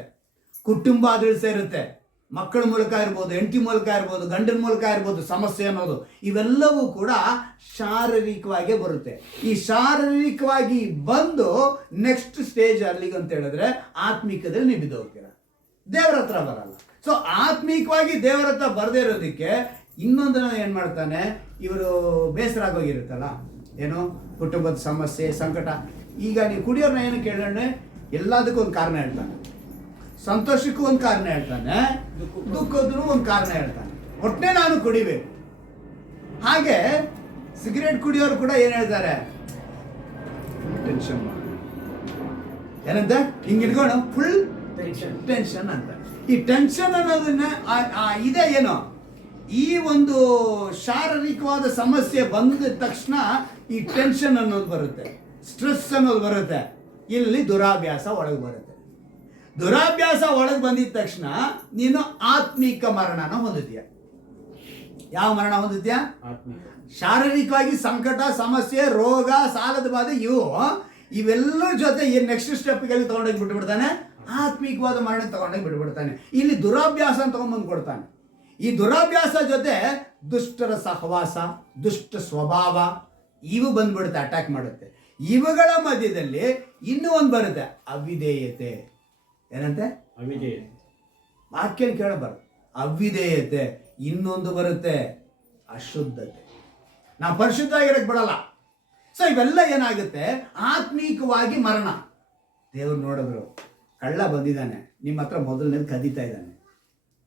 ಕುಟುಂಬ ಅದ್ರಲ್ಲಿ ಸೇರುತ್ತೆ, ಮಕ್ಕಳ ಮೂಲಕ ಇರ್ಬೋದು, ಹೆಂಡತಿ ಮೂಲಕ ಇರ್ಬೋದು, ಗಂಡನ ಮೂಲಕ ಇರ್ಬೋದು. ಸಮಸ್ಯೆ ಅನ್ನೋದು ಇವೆಲ್ಲವೂ ಕೂಡ ಶಾರೀರಿಕವಾಗೇ ಬರುತ್ತೆ. ಈ ಶಾರೀರಿಕವಾಗಿ ಬಂದು ನೆಕ್ಸ್ಟ್ ಸ್ಟೇಜ್ ಅಲ್ಲಿಗೆ ಅಂತ ಹೇಳಿದ್ರೆ ಆತ್ಮಿಕದಲ್ಲಿ ನೀವು ಬಿದ್ದೋಗ್ತೀರ, ದೇವರ ಹತ್ರ ಬರಲ್ಲ. ಸೊ ಆತ್ಮಿಕವಾಗಿ ದೇವರ ಹತ್ರ ಬರದೇ ಇರೋದಕ್ಕೆ ಇನ್ನೊಂದನ್ನ ಏನು ಮಾಡ್ತಾನೆ, ಇವರು ಬೇಸರ ಆಗೋಗಿರುತ್ತಲ್ಲ, ಏನು ಕುಟುಂಬದ ಸಮಸ್ಯೆ, ಸಂಕಟ. ಈಗ ನೀವು ಕುಡಿಯೋರ್ನ ಏನು ಕೇಳೋಣ, ಎಲ್ಲದಕ್ಕೂ ಒಂದು ಕಾರಣ ಹೇಳ್ತಾನೆ. ಸಂತೋಷಕ್ಕೂ ಒಂದು ಕಾರಣ ಹೇಳ್ತಾನೆ, ದುಃಖದ್ರೂ ಒಂದು ಕಾರಣ ಹೇಳ್ತಾನೆ. ಒಟ್ಟೆ ನಾನು ಕುಡಿಬೇಕು. ಹಾಗೆ ಸಿಗರೇಟ್ ಕುಡಿಯೋರು ಕೂಡ ಏನು ಹೇಳ್ತಾರೆ? ಟೆನ್ಷನ್ ಏನಂತ ಹಿಂಗೆ ಇಟ್ಕೊಂಡು ಫುಲ್ ಟೆನ್ಷನ್ ಅಂತ. ಈ ಟೆನ್ಷನ್ ಅನ್ನೋದನ್ನ ಇದೆ ಏನೋ, ಈ ಒಂದು ಶಾರೀರಿಕವಾದ ಸಮಸ್ಯೆ ಬಂದ ತಕ್ಷಣ ಈ ಟೆನ್ಷನ್ ಅನ್ನೋದು ಬರುತ್ತೆ, ಸ್ಟ್ರೆಸ್ ಅನ್ನೋದು ಬರುತ್ತೆ. ಇಲ್ಲಿ ದುರಾಭ್ಯಾಸ ಒಳಗೆ ಬರುತ್ತೆ. ದುರಾಭ್ಯಾಸ ಒಳಗೆ ಬಂದಿದ ತಕ್ಷಣ ನೀನು ಆತ್ಮಿಕ ಮರಣನ ಹೊಂದುತ್ತೀಯ. ಯಾವ ಮರಣ ಹೊಂದುತ್ತೀಯ? ಶಾರೀರಿಕವಾಗಿ ಸಂಕಟ, ಸಮಸ್ಯೆ, ರೋಗ, ಸಾಲದ ಬಾಧೆ, ಇವೆಲ್ಲರ ಜೊತೆ ನೆಕ್ಸ್ಟ್ ಸ್ಟೆಪ್ಗೆ ತಗೊಂಡೋಗಿ ಬಿಟ್ಬಿಡ್ತಾನೆ, ಆತ್ಮಿಕವಾದ ಮರಣ ತಗೊಂಡೋಗಿ ಬಿಟ್ಬಿಡ್ತಾನೆ. ಇಲ್ಲಿ ದುರಾಭ್ಯಾಸ ಅಂತ ತಗೊಂಡ್ಬಂದು ಕೊಡ್ತಾನೆ. ಈ ದುರಾಭ್ಯಾಸ ಜೊತೆ ದುಷ್ಟರ ಸಹವಾಸ, ದುಷ್ಟ ಸ್ವಭಾವ ಇವು ಬಂದ್ಬಿಡುತ್ತೆ, ಅಟ್ಯಾಕ್ ಮಾಡುತ್ತೆ. ಇವುಗಳ ಮಧ್ಯದಲ್ಲಿ ಇನ್ನೂ ಒಂದು ಬರುತ್ತೆ, ಅವಿಧೇಯತೆ. ಏನಂತೆ? ಅವಿಧೇಯತೆ. ವಾಕ್ಯ ಕೇಳಬಾರ್ದು. ಅವಿಧೇಯತೆ. ಇನ್ನೊಂದು ಬರುತ್ತೆ, ಅಶುದ್ಧತೆ. ನಾವು ಪರಿಶುದ್ಧವಾಗಿರಕ್ಕೆ ಬಿಡಲ್ಲ. ಸೊ ಇವೆಲ್ಲ ಏನಾಗುತ್ತೆ? ಆತ್ಮೀಕವಾಗಿ ಮರಣ. ದೇವ್ರು ನೋಡಿದ್ರು, ಕಳ್ಳ ಬಂದಿದ್ದಾನೆ, ನಿಮ್ಮ ಹತ್ರ ಮೊದಲನೇದು ಕದೀತಾ ಇದ್ದಾನೆ,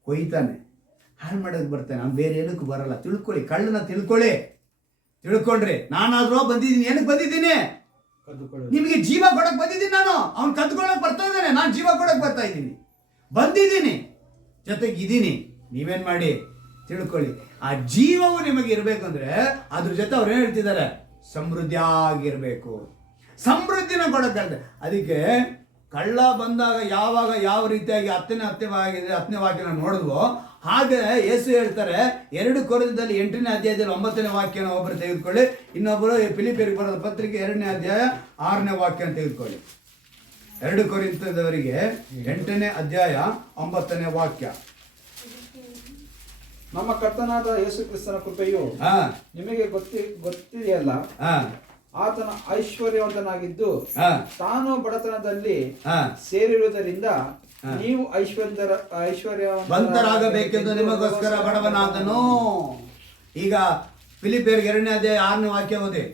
ಕೊಯ್ತಾನೆ, ಹಾಳು ಮಾಡೋದಕ್ಕೆ ಬರ್ತಾನೆ, ನಾನು ಬೇರೆ ಏನಕ್ಕೂ ಬರಲ್ಲ. ತಿಳ್ಕೊಳ್ಳಿ, ಕಳ್ಳನ ತಿಳ್ಕೊಂಡ್ರಿ. ನಾನಾದ್ರೂ ಬಂದಿದ್ದೀನಿ, ಏನಕ್ಕೆ ಬಂದಿದ್ದೀನಿ? ನಿಮಗೆ ಜೀವ ಕೊಡಕ್ ಬಂದಿದ್ದೀನಿ ನಾನು. ಅವ್ನು ಕದ್ಕೊಳಕ್ ಬರ್ತಾ ಇದ್ದಾನೆ, ನಾನು ಜೀವ ಕೊಡಕ್ ಬರ್ತಾ ಇದ್ದೀನಿ, ಬಂದಿದ್ದೀನಿ, ಜೊತೆಗಿದ್ದೀನಿ. ನೀವೇನ್ ಮಾಡಿ ತಿಳ್ಕೊಳ್ಳಿ, ಆ ಜೀವವು ನಿಮಗೆ ಇರ್ಬೇಕಂದ್ರೆ ಅದ್ರ ಜೊತೆ ಅವ್ರು ಏನ್ ಹೇಳ್ತಿದ್ದಾರೆ, ಸಮೃದ್ಧಿಯಾಗಿರ್ಬೇಕು. ಸಮೃದ್ಧಿನ ಕೊಡಕ್ಕಂತೆ. ಅದಕ್ಕೆ ಕಳ್ಳ ಬಂದಾಗ ಯಾವಾಗ ಯಾವ ರೀತಿಯಾಗಿ ಹತ್ತನೇ ವಾಕ್ಯನ ನೋಡಿದ್ವೋ ಹಾಗೆ ಯೇಸು ಹೇಳ್ತಾರೆ 2 ಕೊರಿಂಥದಲ್ಲಿ 8ನೇ ಅಧ್ಯಾಯದಲ್ಲಿ 9ನೇ ವಾಕ್ಯನ ಒಬ್ಬರು ತೆಗೆದುಕೊಳ್ಳಿ, ಇನ್ನೊಬ್ಬರು ಫಿಲಿಪ್ಪಿಯರಿಗೆ ಬರೆದ ಪತ್ರಿಕೆ 2ನೇ ಅಧ್ಯಾಯ 6ನೇ ವಾಕ್ಯನ ತೆಗೆದುಕೊಳ್ಳಿ. 2 ಕೊರಿಂಥದವರಿಗೆ 8ನೇ ಅಧ್ಯಾಯ 9ನೇ ವಾಕ್ಯ. ನಮ್ಮ ಕರ್ತನಾದ ಯೇಸು ಕ್ರಿಸ್ತನ ಕೃಪೆಯು ನಿಮಗೆ ಗೊತ್ತಿದೆಯಲ್ಲ, ಆತನ ಐಶ್ವರ್ಯವಂತನಾಗಿದ್ದು ತಾನು ಬಡತನದಲ್ಲಿ ಸೇರಿರುವುದರಿಂದ ನೀವು ಐಶ್ವರ್ಯವಂತರಾಗಬೇಕೆಂದು ನಿಮಗೋಸ್ಕರ ಬಡವನಾದನು. ಈಗ ಫಿಲಿಪ್ಪಿಯರಿಗೆ 2ನೇ ಅಧ್ಯಾಯ 6ನೇ ವಾಕ್ಯ ಓದಿ.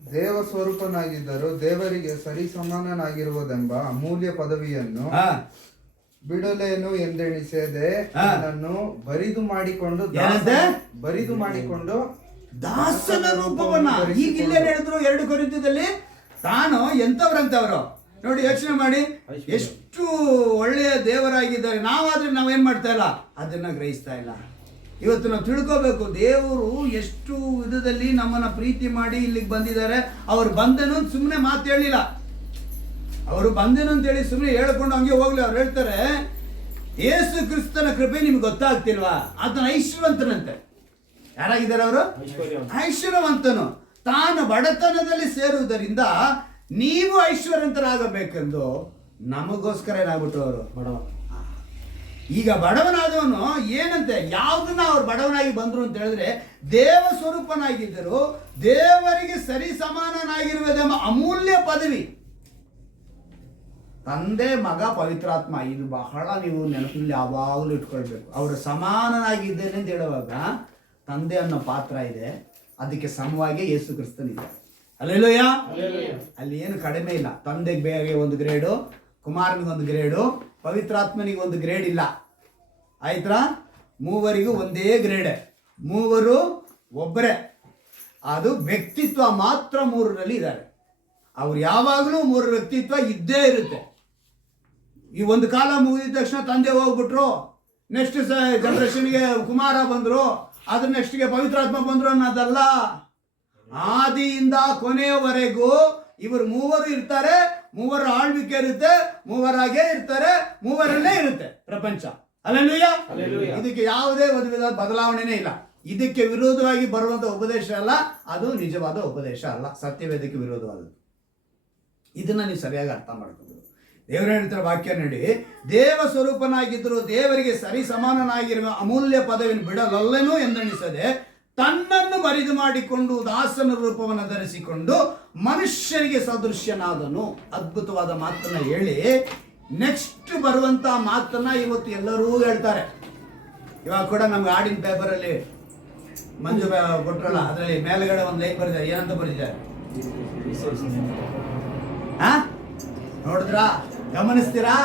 ದೇವ ಸ್ವರೂಪನಾಗಿದ್ದರು ದೇವರಿಗೆ ಸರಿ ಸಮಾನನಾಗಿರುವುದೆಂಬ ಅಮೂಲ್ಯ ಪದವಿಯನ್ನು ಬಿಡಲೇನು ಎಂದೆಣಿಸದೆ ನನ್ನನ್ನು ಬರಿದು ಮಾಡಿಕೊಂಡು ದಾಸನ ರೂಪವನ್ನ ಈಗ ಇಲ್ಲೇ ಹೇಳಿದ್ರು 2 ಕೊರಿಂಥದಲ್ಲಿ. ತಾನು ಎಂತವ್ರಂತವ್ರು ನೋಡಿ, ಯೋಚನೆ ಮಾಡಿ, ಎಷ್ಟು ಒಳ್ಳೆಯ ದೇವರಾಗಿದ್ದಾರೆ. ನಾವಾದ್ರೆ ನಾವೇನ್ ಮಾಡ್ತಾ ಇಲ್ಲ, ಅದನ್ನ ಗ್ರಹಿಸ್ತಾ ಇಲ್ಲ. ಇವತ್ತು ನಾವು ತಿಳ್ಕೋಬೇಕು, ದೇವರು ಎಷ್ಟು ವಿಧದಲ್ಲಿ ನಮ್ಮನ್ನ ಪ್ರೀತಿ ಮಾಡಿ ಇಲ್ಲಿಗೆ ಬಂದಿದ್ದಾರೆ. ಅವ್ರು ಬಂದನು ಸುಮ್ಮನೆ ಮಾತು ಹೇಳಿಲ್ಲ, ಅವರು ಬಂದನು ಅಂತೇಳಿ ಸುಮ್ಮನೆ ಹೇಳ್ಕೊಂಡು ಹಂಗೆ ಹೋಗ್ಲಿ. ಅವ್ರು ಹೇಳ್ತಾರೆ, ಯೇಸು ಕ್ರಿಸ್ತನ ಕೃಪೆ ನಿಮ್ಗೆ ಗೊತ್ತಾಗ್ತಿಲ್ವಾ, ಆತನ ಐಶ್ವರ್ಯವಂತನಂತೆ. ಯಾರಾಗಿದ್ದಾರೆ ಅವರು? ಐಶ್ವರ್ಯವಂತನು. ತಾನು ಬಡತನದಲ್ಲಿ ಸೇರುವುದರಿಂದ ನೀವು ಐಶ್ವರ್ಯವಂತರಾಗಬೇಕೆಂದು ನಮಗೋಸ್ಕರ ಏನಾಗ್ಬಿಟ್ರು ಅವರು ಬಡವ. ಈಗ ಬಡವನಾದವನು ಏನಂತೆ, ಯಾವುದನ್ನ ಅವ್ರು ಬಡವನಾಗಿ ಬಂದ್ರು ಅಂತ ಹೇಳಿದ್ರೆ, ದೇವ ಸ್ವರೂಪನಾಗಿದ್ದರು ದೇವರಿಗೆ ಸರಿ ಸಮಾನನಾಗಿರುವುದೆಂಬ ಅಮೂಲ್ಯ ಪದವಿ. ತಂದೆ, ಮಗ, ಪವಿತ್ರಾತ್ಮ, ಇದು ಬಹಳ ನೀವು ನೆನಪಿನಲ್ಲಿ ಯಾವಾಗಲೂ ಇಟ್ಕೊಳ್ಬೇಕು. ಅವರು ಸಮಾನನಾಗಿದ್ದೇನೆ ಅಂತ ಹೇಳುವಾಗ ತಂದೆ ಅನ್ನೋ ಪಾತ್ರ ಇದೆ, ಅದಕ್ಕೆ ಸಮವಾಗಿ ಯೇಸು ಕ್ರಿಸ್ತನಿದೆ. ಹಲ್ಲೆಲೂಯಾ. ಅಲ್ಲಿ ಏನು ಕಡಿಮೆ ಇಲ್ಲ. ತಂದೆಗೆ ಬೇರೆ ಒಂದು ಗ್ರೇಡು, ಕುಮಾರನಿಗೆ ಒಂದು ಗ್ರೇಡು, ಪವಿತ್ರಾತ್ಮನಿಗೆ ಒಂದು ಗ್ರೇಡ್ ಇಲ್ಲ. ಆಯ್ತಾ? ಮೂವರಿಗೂ ಒಂದೇ ಗ್ರೇಡ್, ಮೂವರು ಒಬ್ಬರೇ. ಅದು ವ್ಯಕ್ತಿತ್ವ ಮಾತ್ರ 3ರಲ್ಲಿ ಇದ್ದಾರೆ. ಅವ್ರು ಯಾವಾಗಲೂ 3 ವ್ಯಕ್ತಿತ್ವ ಇದ್ದೇ ಇರುತ್ತೆ. ಈ ಒಂದು ಕಾಲ ಮುಗಿದ ತಕ್ಷಣ ತಂದೆ ಹೋಗ್ಬಿಟ್ರು, ನೆಕ್ಸ್ಟ್ ಜನರೇಷನ್ಗೆ ಕುಮಾರ ಬಂದ್ರು, ಅದ್ರ ನೆಕ್ಸ್ಟ್ಗೆ ಪವಿತ್ರಾತ್ಮ ಬಂದ್ರು ಅನ್ನೋದಲ್ಲ. ಆದಿಯಿಂದ ಕೊನೆಯವರೆಗೂ ಇವರು 3 ಇರ್ತಾರೆ, 3 ಆಳ್ವಿಕೆ ಇರುತ್ತೆ, 3ರಾಗೇ ಇರ್ತಾರೆ, 3ರಲ್ಲೇ ಇರುತ್ತೆ ಪ್ರಪಂಚ. ಹಲ್ಲೆಲೂಯಾ. ಇದಕ್ಕೆ ಯಾವುದೇ ಒಂದು ವಿಧ ಬದಲಾವಣೆನೇ ಇಲ್ಲ. ಇದಕ್ಕೆ ವಿರೋಧವಾಗಿ ಬರುವಂತ ಉಪದೇಶ ಅಲ್ಲ, ಅದು ನಿಜವಾದ ಉಪದೇಶ ಅಲ್ಲ, ಸತ್ಯವೇದಕ್ಕೆ ವಿರೋಧವಾದದ್ದು. ಇದನ್ನ ನೀವು ಸರಿಯಾಗಿ ಅರ್ಥ ಮಾಡ್ಕೋಬೇಕು. ದೇವರು ಹೇಳ್ತಾರೆ ವಾಕ್ಯ ನೋಡಿ, ದೇವ ಸ್ವರೂಪನಾಗಿದ್ದರು ದೇವರಿಗೆ ಸರಿ ಸಮಾನನಾಗಿರುವ ಅಮೂಲ್ಯ ಪದವಿಯನ್ನು ಬಿಡಲೊಲ್ಲೆನು ಎಂದೆಣಿಸದೆ ತನ್ನನ್ನು ಬರಿದು ಮಾಡಿಕೊಂಡು ದಾಸನ ರೂಪವನ್ನು ಧರಿಸಿಕೊಂಡು ಮನುಷ್ಯರಿಗೆ ಸದೃಶ್ಯನಾದನು. ಅದ್ಭುತವಾದ ಮಾತನ್ನ ಹೇಳಿ ನೆಕ್ಸ್ಟ್ ಬರುವಂತ ಮಾತನ್ನ ಇವತ್ತು ಎಲ್ಲರೂ ಹೇಳ್ತಾರೆ. ಇವಾಗ ಕೂಡ ನಮ್ಗೆ ಹಾಡಿನ ಪೇಪರಲ್ಲಿ ಮಂಜು ಕೊಟ್ರಲ್ಲ, ಅದರಲ್ಲಿ ಮೇಲ್ಗಡೆ ಒಂದು ಲೈನ್ ಬರೆದಿದ್ದಾರೆ. ಏನಂತ ಬರೆದಿದ್ದಾರೆ ನೋಡಿದ್ರಾ? ಗಮನಿಸ್ತೀರಾ?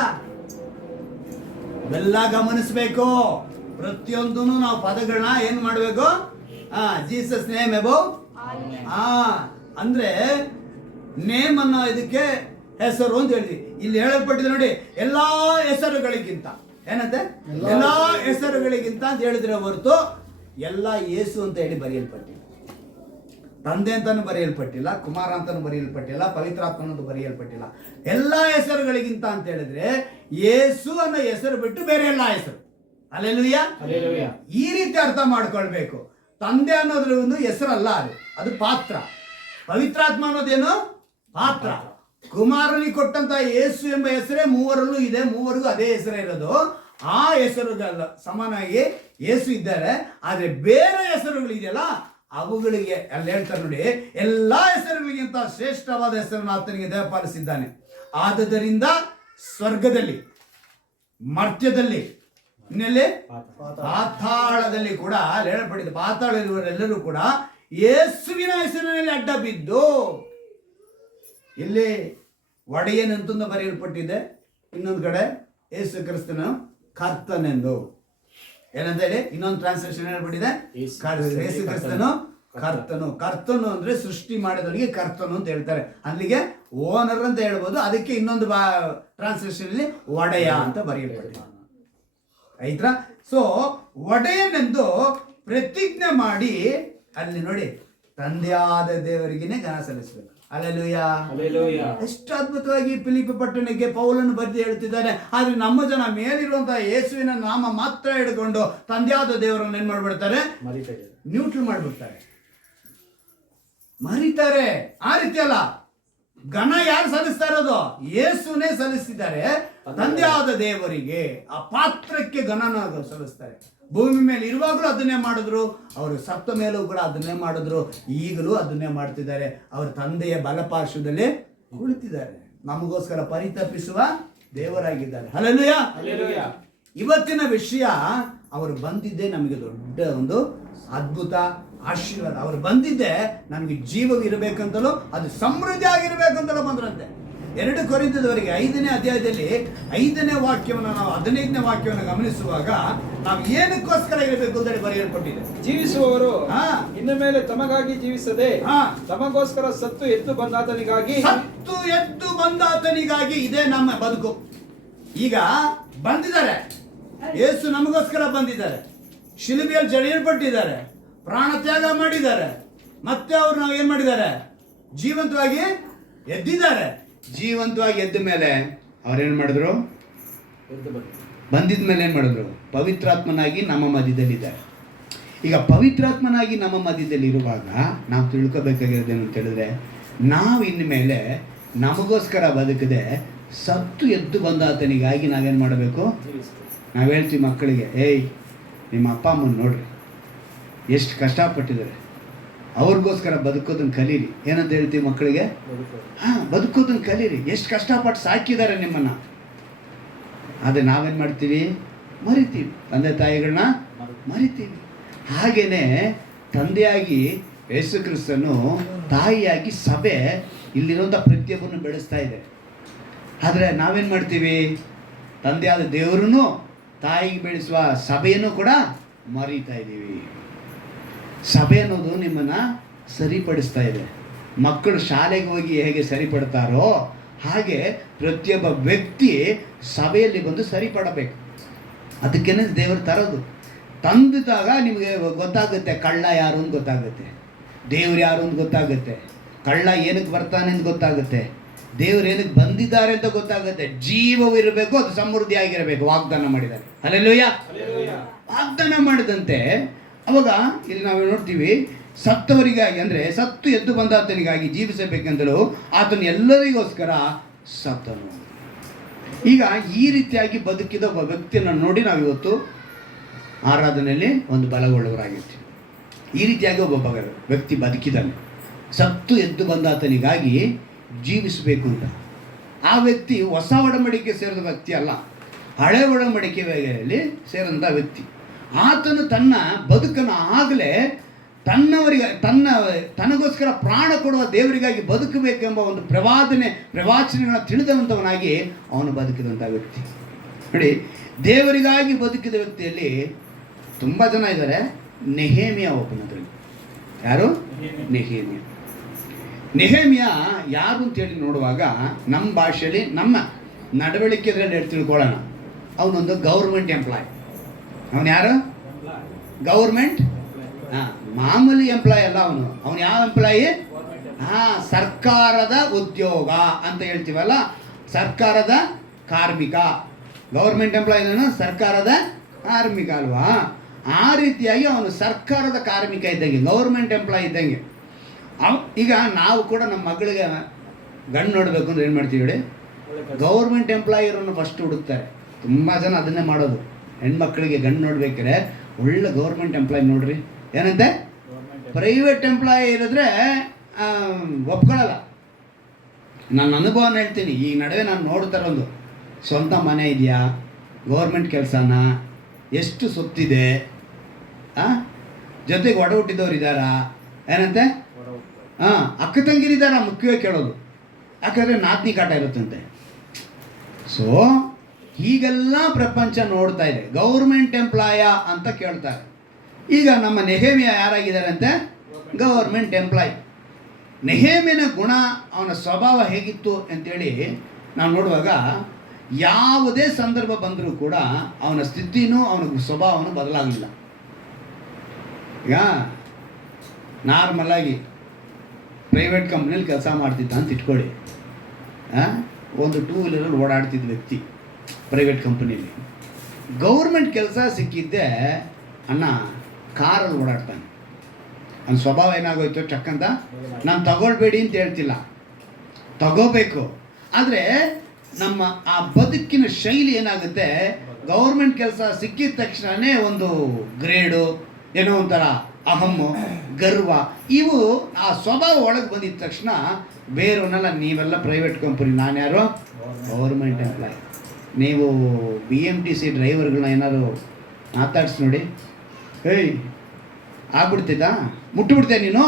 ಎಲ್ಲ ಗಮನಿಸ್ಬೇಕು. ಪ್ರತಿಯೊಂದೂ ನಾವು ಪದಗಳನ್ನ ಏನ್ ಮಾಡ್ಬೇಕು? Jesus name above. ಅಂದ್ರೆ ನೇಮ್ ಅನ್ನೋ ಇದಕ್ಕೆ ಹೆಸರು ಅಂತ ಹೇಳಿದ್ವಿ. ಇಲ್ಲಿ ಹೇಳಲ್ಪಟ್ಟಿದೆ ನೋಡಿ, ಎಲ್ಲಾ ಹೆಸರುಗಳಿಗಿಂತ ಏನಂತೆ, ಎಲ್ಲಾ ಹೆಸರುಗಳಿಗಿಂತ ಅಂತ ಹೇಳಿದ್ರೆ ಹೊರತು ಎಲ್ಲ ಯೇಸು ಅಂತ ಹೇಳಿ ಬರೆಯಲ್ಪಟ್ಟಿಲ್ಲ. ತಂದೆ ಅಂತಾನು ಬರೆಯಲ್ಪಟ್ಟಿಲ್ಲ, ಕುಮಾರ ಅಂತಾನು ಬರೆಯಲ್ಪಟ್ಟಿಲ್ಲ, ಪವಿತ್ರಾತ್ಮ ಅಂತ ಬರೆಯಲ್ಪಟ್ಟಿಲ್ಲ. ಎಲ್ಲಾ ಹೆಸರುಗಳಿಗಿಂತ ಅಂತ ಹೇಳಿದ್ರೆ ಯೇಸು ಅನ್ನೋ ಹೆಸರು ಬಿಟ್ಟು ಬೇರೆ ಎಲ್ಲಾ ಹೆಸರು. ಹಲ್ಲೆಲೂಯಾ. ಈ ರೀತಿ ಅರ್ಥ ಮಾಡ್ಕೊಳ್ಬೇಕು. ತಂದೆ ಅನ್ನೋದ್ರ ಒಂದು ಹೆಸರಲ್ಲ, ಅದು ಪಾತ್ರ. ಪವಿತ್ರಾತ್ಮ ಅನ್ನೋದೇನು? ಪಾತ್ರ. ಕುಮಾರನಿಗೆ ಕೊಟ್ಟಂತ ಯೇಸು ಎಂಬ ಹೆಸರೇ 3ರಲ್ಲೂ ಇದೆ, 3ರಿಗೂ ಅದೇ ಹೆಸರೇ ಇರೋದು. ಆ ಹೆಸರುಗಳ ಸಮಾನವಾಗಿ ಯೇಸು ಇದ್ದಾರೆ. ಆದ್ರೆ ಬೇರೆ ಹೆಸರುಗಳಿದೆಯಲ್ಲ ಅವುಗಳಿಗೆ ಅಲ್ಲಿ ಹೇಳ್ತಾರೆ ನೋಡಿ, ಎಲ್ಲಾ ಹೆಸರುಗಳಿಗಿಂತ ಶ್ರೇಷ್ಠವಾದ ಹೆಸರನ್ನು ಆತನಿಗೆ ದಯಪಾಲಿಸಿದ್ದಾನೆ. ಆದುದರಿಂದ ಸ್ವರ್ಗದಲ್ಲಿ, ಮರ್ತ್ಯದಲ್ಲಿ, ಇನ್ನೆಲ್ಲಿ ಪಾತಾಳದಲ್ಲಿ ಕೂಡ ಹೇಳಲ್ಪಟ್ಟಿದೆ. ಪಾತಾಳದಲ್ಲಿರುವವರೆಲ್ಲರೂ ಕೂಡ ಯೇಸುವಿನ ಹೆಸರಿನಲ್ಲಿ ಅಡ್ಡ ಬಿದ್ದು, ಇಲ್ಲಿ ಒಡೆಯನಂತಂದು ಬರೆಯಲ್ಪಟ್ಟಿದೆ, ಇನ್ನೊಂದು ಕಡೆ ಯೇಸು ಕ್ರಿಸ್ತನ ಕರ್ತನೆಂದು ಏನಂತ ಹೇಳಿ ಇನ್ನೊಂದು ಟ್ರಾನ್ಸ್ಲೇಷನ್ ಹೇಳ್ಬಿಟ್ಟಿದೆ, ಯೇಸು ಕ್ರಿಸ್ತನು ಕರ್ತನು ಅಂದ್ರೆ ಸೃಷ್ಟಿ ಮಾಡಿದವರಿಗೆ ಕರ್ತನು ಅಂತ ಹೇಳ್ತಾರೆ. ಅಲ್ಲಿಗೆ ಓನರ್ ಅಂತ ಹೇಳ್ಬೋದು. ಅದಕ್ಕೆ ಇನ್ನೊಂದು ಟ್ರಾನ್ಸ್ಲೇಷನ್ ಅಲ್ಲಿ ಒಡೆಯ ಅಂತ ಬರೆಯಲ್ಪಟ್ಟಿದೆ. ಆಯ್ತಾ? ಸೊ ಒಡೆಯನೆಂದು ಪ್ರತಿಜ್ಞೆ ಮಾಡಿ ಅಲ್ಲಿ ನೋಡಿ ತಂದೆಯಾದ ದೇವರಿಗೇನೆ ಘನ ಸಲ್ಲಿಸಬೇಕು. ಅಲ್ಲೆಲೂಯ. ಎಷ್ಟು ಅದ್ಭುತವಾಗಿ ಫಿಲಿಪ್ಪಿ ಪಟ್ಟಣಕ್ಕೆ ಪೌಲನು ಬರೆದು ಹೇಳ್ತಿದ್ದಾನೆ. ಆದ್ರೆ ನಮ್ಮ ಜನ ಮೇಲಿರುವಂತಹ ಯೇಸುವಿನ ನಾಮ ಮಾತ್ರ ಹಿಡ್ಕೊಂಡು ತಂದೆಯಾದ ದೇವರನ್ನು ಏನ್ ಮಾಡ್ಬಿಡ್ತಾರೆ? ನ್ಯೂಟ್ರಲ್ ಮಾಡ್ಬಿಡ್ತಾರೆ, ಮರಿತಾರೆ. ಆ ರೀತಿ ಅಲ್ಲ, ಘನ ಯಾರು ಸಲ್ಲಿಸ್ತಾ ಇರೋದು? ಯೇಸುನೇ ಸಲ್ಲಿಸ್ತಿದ್ದಾರೆ ತಂದೆಯಾದ ದೇವರಿಗೆ. ಆ ಪಾತ್ರಕ್ಕೆ ಘನನ ಸಲ್ಲಿಸ್ತಾರೆ. ಭೂಮಿ ಮೇಲೆ ಇರುವಾಗಲೂ ಅದನ್ನೇ ಮಾಡಿದ್ರು, ಅವರು ಸತ್ತ ಮೇಲೂ ಕೂಡ ಅದನ್ನೇ ಮಾಡಿದ್ರು, ಈಗಲೂ ಅದನ್ನೇ ಮಾಡ್ತಿದ್ದಾರೆ. ಅವರ ತಂದೆಯ ಬಲಪಾರ್ಶ್ವದಲ್ಲಿ ಕುಳಿತಿದ್ದಾರೆ, ನಮಗೋಸ್ಕರ ಪರಿತಪಿಸುವ ದೇವರಾಗಿದ್ದಾರೆ. ಹಲ್ಲೆಲೂಯಾ. ಇವತ್ತಿನ ವಿಷಯ, ಅವರು ಬಂದಿದ್ದೇ ನಮಗೆ ದೊಡ್ಡ ಒಂದು ಅದ್ಭುತ ಆಶೀರ್ವಾದ. ಅವರು ಬಂದಿದ್ದೆ ನಮಗೆ ಜೀವವಿರಬೇಕಂತಲೂ ಅದು ಸಮೃದ್ಧಿ ಆಗಿರ್ಬೇಕಂತಲೂ ಬಂದ್ರಂತೆ. 2 ಕೊರಿಂಥದವರಿಗೆ 5ನೇ ಅಧ್ಯಾಯದಲ್ಲಿ 5ನೇ ವಾಕ್ಯವನ್ನು ನಾವು 15ನೇ ವಾಕ್ಯವನ್ನು ಗಮನಿಸುವಾಗ ನಾವು ಏನಕ್ಕೋಸ್ಕರ ಇರಬೇಕು ಅಂತ ಬರೆಯಲ್ಪಟ್ಟಿದೆ. ಜೀವಿಸುವವರು ಇನ್ನು ಮೇಲೆ ತಮಗಾಗಿ ಜೀವಿಸದೆ ತಮಗೋಸ್ಕರ ಸತ್ತು ಎದ್ದು ಬಂದಾತನಿಗಾಗಿ ಇದೇ ನಮ್ಮ ಬದುಕು. ಈಗ ಬಂದಿದ್ದಾರೆ, ಯೇಸು ನಮಗೋಸ್ಕರ ಬಂದಿದ್ದಾರೆ, ಶಿಲುಬೆಯಲ್ಲಿ ಜಡಿಯಲ್ಪಟ್ಟಿದ್ದಾರೆ, ಪ್ರಾಣ ತ್ಯಾಗ ಮಾಡಿದ್ದಾರೆ, ಮತ್ತೆ ಅವ್ರು ನಾವು ಏನ್ ಮಾಡಿದ್ದಾರೆ? ಜೀವಂತವಾಗಿ ಎದ್ದಿದ್ದಾರೆ. ಜೀವಂತವಾಗಿ ಎದ್ದ ಮೇಲೆ ಅವ್ರೇನ್ ಮಾಡಿದ್ರು? ಬಂದಿದ ಮೇಲೆ ಏನ್ ಮಾಡಿದ್ರು? ಪವಿತ್ರಾತ್ಮನಾಗಿ ನಮ್ಮ ಮಧ್ಯದಲ್ಲಿದ್ದಾರೆ. ಈಗ ಪವಿತ್ರಾತ್ಮನಾಗಿ ನಮ್ಮ ಮಧ್ಯದಲ್ಲಿ ಇರುವಾಗ ನಾವು ತಿಳ್ಕೊಬೇಕಾಗಿರೋದೇನು ಅಂತ ಹೇಳಿದ್ರೆ, ನಾವು ಇನ್ಮೇಲೆ ನಮಗೋಸ್ಕರ ಬದುಕದೆ ಸತ್ತು ಎದ್ದು ಬಂದಾತನಿಗಾಗಿ ನಾವೇನು ಮಾಡಬೇಕು? ನಾವು ಹೇಳ್ತೀವಿ ಮಕ್ಕಳಿಗೆ, ಏಯ್ ನಿಮ್ಮ ಅಪ್ಪ ಅಮ್ಮನ ನೋಡ್ರಿ ಎಷ್ಟು ಕಷ್ಟಪಟ್ಟಿದ್ದಾರೆ, ಅವ್ರಿಗೋಸ್ಕರ ಬದುಕೋದನ್ನು ಕಲೀರಿ. ಏನಂತ ಹೇಳ್ತೀವಿ ಮಕ್ಕಳಿಗೆ? ಬದುಕೋದನ್ನು ಕಲೀರಿ, ಎಷ್ಟು ಕಷ್ಟಪಟ್ಟು ಸಾಕಿದ್ದಾರೆ ನಿಮ್ಮನ್ನು. ಆದರೆ ನಾವೇನು ಮಾಡ್ತೀವಿ? ಮರಿತೀವಿ, ತಂದೆ ತಾಯಿಗಳನ್ನ ಮರಿತೀವಿ. ಹಾಗೇನೆ ತಂದೆಯಾಗಿ ಯೇಸು ಕ್ರಿಸ್ತನು, ತಾಯಿಯಾಗಿ ಸಭೆ ಇಲ್ಲಿರುವಂಥ ಪ್ರತಿಯೊಬ್ಬರನ್ನು ಬೆಳೆಸ್ತಾ ಇದೆ. ಆದರೆ ನಾವೇನು ಮಾಡ್ತೀವಿ? ತಂದೆಯಾದ ದೇವರನ್ನು, ತಾಯಿಗೆ ಬೆಳೆಸುವ ಸಭೆಯನ್ನು ಕೂಡ ಮರೀತಾ ಇದ್ದೀವಿ. ಸಭೆ ಅನ್ನೋದು ನಿಮ್ಮನ್ನು ಸರಿಪಡಿಸ್ತಾ ಇದೆ. ಮಕ್ಕಳು ಶಾಲೆಗೆ ಹೋಗಿ ಹೇಗೆ ಸರಿಪಡ್ತಾರೋ ಹಾಗೆ ಪ್ರತಿಯೊಬ್ಬ ವ್ಯಕ್ತಿ ಸಭೆಯಲ್ಲಿ ಬಂದು ಸರಿಪಡಬೇಕು. ಅದಕ್ಕೇನೆ ದೇವರು ತರೋದು. ತಂದಿದಾಗ ನಿಮಗೆ ಗೊತ್ತಾಗುತ್ತೆ ಕಳ್ಳ ಯಾರು ಅಂತ ಗೊತ್ತಾಗುತ್ತೆ, ದೇವ್ರು ಯಾರು ಅಂತ ಗೊತ್ತಾಗುತ್ತೆ, ಕಳ್ಳ ಏನಕ್ಕೆ ಬರ್ತಾನೆ ಅಂತ ಗೊತ್ತಾಗುತ್ತೆ, ದೇವ್ರು ಏನಕ್ಕೆ ಬಂದಿದ್ದಾರೆ ಅಂತ ಗೊತ್ತಾಗುತ್ತೆ. ಜೀವವಿರಬೇಕು, ಅದು ಸಮೃದ್ಧಿ ಆಗಿರಬೇಕು. ವಾಗ್ದಾನ ಮಾಡಿದ್ದಾರೆ. ಹಲ್ಲೆಲೂಯಾ. ವಾಗ್ದಾನ ಮಾಡಿದಂತೆ ಅವಾಗ ಇಲ್ಲಿ ನಾವು ನೋಡ್ತೀವಿ, ಸತ್ತವರಿಗಾಗಿ ಅಂದರೆ ಸತ್ತು ಎದ್ದು ಬಂದಾತನಿಗಾಗಿ ಜೀವಿಸಬೇಕೆಂದಲೂ ಆತನು ಎಲ್ಲರಿಗೋಸ್ಕರ ಸತ್ತನು. ಈಗ ಈ ರೀತಿಯಾಗಿ ಬದುಕಿದ ಒಬ್ಬ ವ್ಯಕ್ತಿಯನ್ನು ನೋಡಿ ನಾವಿವತ್ತು ಆರಾಧನೆಯಲ್ಲಿ ಒಂದು ಬಲಗೊಳ್ಳುವರಾಗಿರ್ತೀವಿ. ಈ ರೀತಿಯಾಗಿ ಒಬ್ಬ ವ್ಯಕ್ತಿ ಬದುಕಿದ್ದಾನೆ, ಸತ್ತು ಎದ್ದು ಬಂದಾತನಿಗಾಗಿ ಜೀವಿಸಬೇಕು ಅಂತ. ಆ ವ್ಯಕ್ತಿ ಹೊಸ ಒಡಂಬಡಿಕೆ ಸೇರಿದ ವ್ಯಕ್ತಿ ಅಲ್ಲ, ಹಳೆ ಒಡಂಬಡಿಕೆಯಲ್ಲಿ ಸೇರಿದಂಥ ವ್ಯಕ್ತಿ. ಆತನು ತನ್ನ ಬದುಕನ್ನು ಆಗಲೇ ತನಗೋಸ್ಕರ ಪ್ರಾಣ ಕೊಡುವ ದೇವರಿಗಾಗಿ ಬದುಕಬೇಕೆಂಬ ಒಂದು ಪ್ರವಾಚನೆಗಳನ್ನು ತಿಳಿದಂಥವನಾಗಿ ಅವನು ಬದುಕಿದಂಥ ವ್ಯಕ್ತಿ. ನೋಡಿ, ದೇವರಿಗಾಗಿ ಬದುಕಿದ ವ್ಯಕ್ತಿಯಲ್ಲಿ ತುಂಬ ಜನ ಇದ್ದಾರೆ. ನೆಹೇಮಿಯ ಒಬ್ಬನದ್ರಲ್ಲಿ. ಯಾರು? ನೆಹೇಮಿಯ ಯಾರು ಅಂತೇಳಿ ನೋಡುವಾಗ ನಮ್ಮ ಭಾಷೆಯಲ್ಲಿ, ನಮ್ಮ ನಡವಳಿಕೆದ್ರಲ್ಲಿ ತಿಳ್ಕೊಳ್ಳೋಣ. ಅವನೊಂದು ಗೌರ್ಮೆಂಟ್ ಎಂಪ್ಲಾಯ್. ಅವನು ಯಾರು? ಗೌರ್ಮೆಂಟ್, ಮಾಮೂಲಿ ಎಂಪ್ಲಾಯ್ ಅಲ್ಲ. ಅವನು ಯಾವ ಎಂಪ್ಲಾಯಿ? ಸರ್ಕಾರದ ಉದ್ಯೋಗ ಅಂತ ಹೇಳ್ತೀವಲ್ಲ, ಸರ್ಕಾರದ ಕಾರ್ಮಿಕ. ಗೌರ್ಮೆಂಟ್ ಎಂಪ್ಲಾಯ್ ಸರ್ಕಾರದ ಕಾರ್ಮಿಕ ಅಲ್ವಾ? ಆ ರೀತಿಯಾಗಿ ಅವನು ಸರ್ಕಾರದ ಕಾರ್ಮಿಕ ಇದ್ದಂಗೆ, ಗೌರ್ಮೆಂಟ್ ಎಂಪ್ಲಾಯ್ ಇದ್ದಂಗೆ. ಈಗ ನಾವು ಕೂಡ ನಮ್ಮ ಮಗಳಿಗೆ ಗಂಡು ನೋಡಬೇಕು ಅಂದ್ರೆ ಏನು ಮಾಡ್ತೀವಿ ಹೇಳಿ? ಗೌರ್ಮೆಂಟ್ ಎಂಪ್ಲಾಯ್ ಇರೋನು ಫಸ್ಟ್ ಹುಡುಕ್ತಾರೆ. ತುಂಬ ಜನ ಅದನ್ನೇ ಮಾಡೋದು. ಹೆಣ್ಮಕ್ಳಿಗೆ ಗಂಡು ನೋಡ್ಬೇಕಾದ್ರೆ ಒಳ್ಳೆ ಗೌರ್ಮೆಂಟ್ ಎಂಪ್ಲಾಯ್ ನೋಡ್ರಿ. ಏನಂತೆ? ಪ್ರೈವೇಟ್ ಎಂಪ್ಲಾಯ್ ಇರಿದ್ರೆ ಒಪ್ಕೊಳ್ಳಲ್ಲ. ನನ್ನ ಅನುಭವನ ಹೇಳ್ತೀನಿ. ಈ ನಡುವೆ ನಾನು ನೋಡ್ತಾರೆ, ಒಂದು ಸ್ವಂತ ಮನೆ ಇದೆಯಾ, ಗೌರ್ಮೆಂಟ್ ಕೆಲಸನ, ಎಷ್ಟು ಸೊತ್ತಿದೆ, ಜೊತೆಗೆ ಒಡ ಹುಟ್ಟಿದವ್ರು ಇದ್ದಾರಾ, ಏನಂತೆ ಅಕ್ಕ ತಂಗಿರಿದ್ದಾರ ಮುಖ್ಯವಾಗಿ ಕೇಳೋದು. ಯಾಕಂದರೆ ನಾದ್ನಿ ಕಾಟ ಇರುತ್ತಂತೆ. ಸೊ ಹೀಗೆಲ್ಲ ಪ್ರಪಂಚ ನೋಡ್ತಾ ಇದೆ. ಗೌರ್ಮೆಂಟ್ ಎಂಪ್ಲಾಯ ಅಂತ ಕೇಳ್ತಾರೆ. ಈಗ ನಮ್ಮ ನೆಹೇಮಿಯ ಯಾರಾಗಿದ್ದಾರೆ ಅಂತೆ? Government employee. ನೆಹೇಮಿನ ಗುಣ, ಅವನ ಸ್ವಭಾವ ಹೇಗಿತ್ತು ಅಂತೇಳಿ ನಾವು ನೋಡುವಾಗ ಯಾವುದೇ ಸಂದರ್ಭ ಬಂದರೂ ಕೂಡ ಅವನ ಸ್ಥಿತಿನೂ ಅವನ ಸ್ವಭಾವನೂ ಬದಲಾಗಲಿಲ್ಲ. ಈಗ ನಾರ್ಮಲಾಗಿ ಪ್ರೈವೇಟ್ ಕಂಪ್ನಿಯಲ್ಲಿ ಕೆಲಸ ಮಾಡ್ತಿದ್ದ ಅಂತ ಇಟ್ಕೊಳ್ಳಿ, ಒಂದು 2 ವೀಲರಲ್ಲಿ ಓಡಾಡ್ತಿದ್ದ ವ್ಯಕ್ತಿ ಪ್ರೈವೇಟ್ ಕಂಪ್ನಿಯಲ್ಲಿ. ಗೌರ್ಮೆಂಟ್ ಕೆಲಸ ಸಿಕ್ಕಿದ್ದೆ ಅಣ್ಣ ಕಾರಲ್ಲಿ ಓಡಾಡ್ತಾನೆ. ಅವನ ಸ್ವಭಾವ ಏನಾಗೋಯ್ತು ಚಕ್ಕಂತ. ನಾನು ತಗೊಳ್ಬೇಡಿ ಅಂತ ಹೇಳ್ತಿಲ್ಲ, ತಗೋಬೇಕು. ಆದರೆ ನಮ್ಮ ಆ ಬದುಕಿನ ಶೈಲಿ ಏನಾಗುತ್ತೆ, ಗೌರ್ಮೆಂಟ್ ಕೆಲಸ ಸಿಕ್ಕಿದ ತಕ್ಷಣವೇ ಒಂದು ಗ್ರೇಡು, ಏನೋ ಒಂಥರ ಅಹಮ್ಮು, ಗರ್ವ, ಇವು ಆ ಸ್ವಭಾವ ಒಳಗೆ ಬಂದಿದ ತಕ್ಷಣ ಬೇರೆಯವನ್ನೆಲ್ಲ ನೀವೆಲ್ಲ ಪ್ರೈವೇಟ್ ಕಂಪನಿ, ನಾನ್ಯಾರು ಗೌರ್ಮೆಂಟ್ ಎಂಪ್ಲಾಯ್. ನೀವು BMTC ಡ್ರೈವರ್ಗಳನ್ನ ಏನಾದ್ರು ಮಾತಾಡ್ಸಿ ನೋಡಿ, ಏಯ್ ಆಗ್ಬಿಡ್ತಿದ್ದಾ, ಮುಟ್ಟಿಬಿಡ್ತೇನೆ ನೀನು,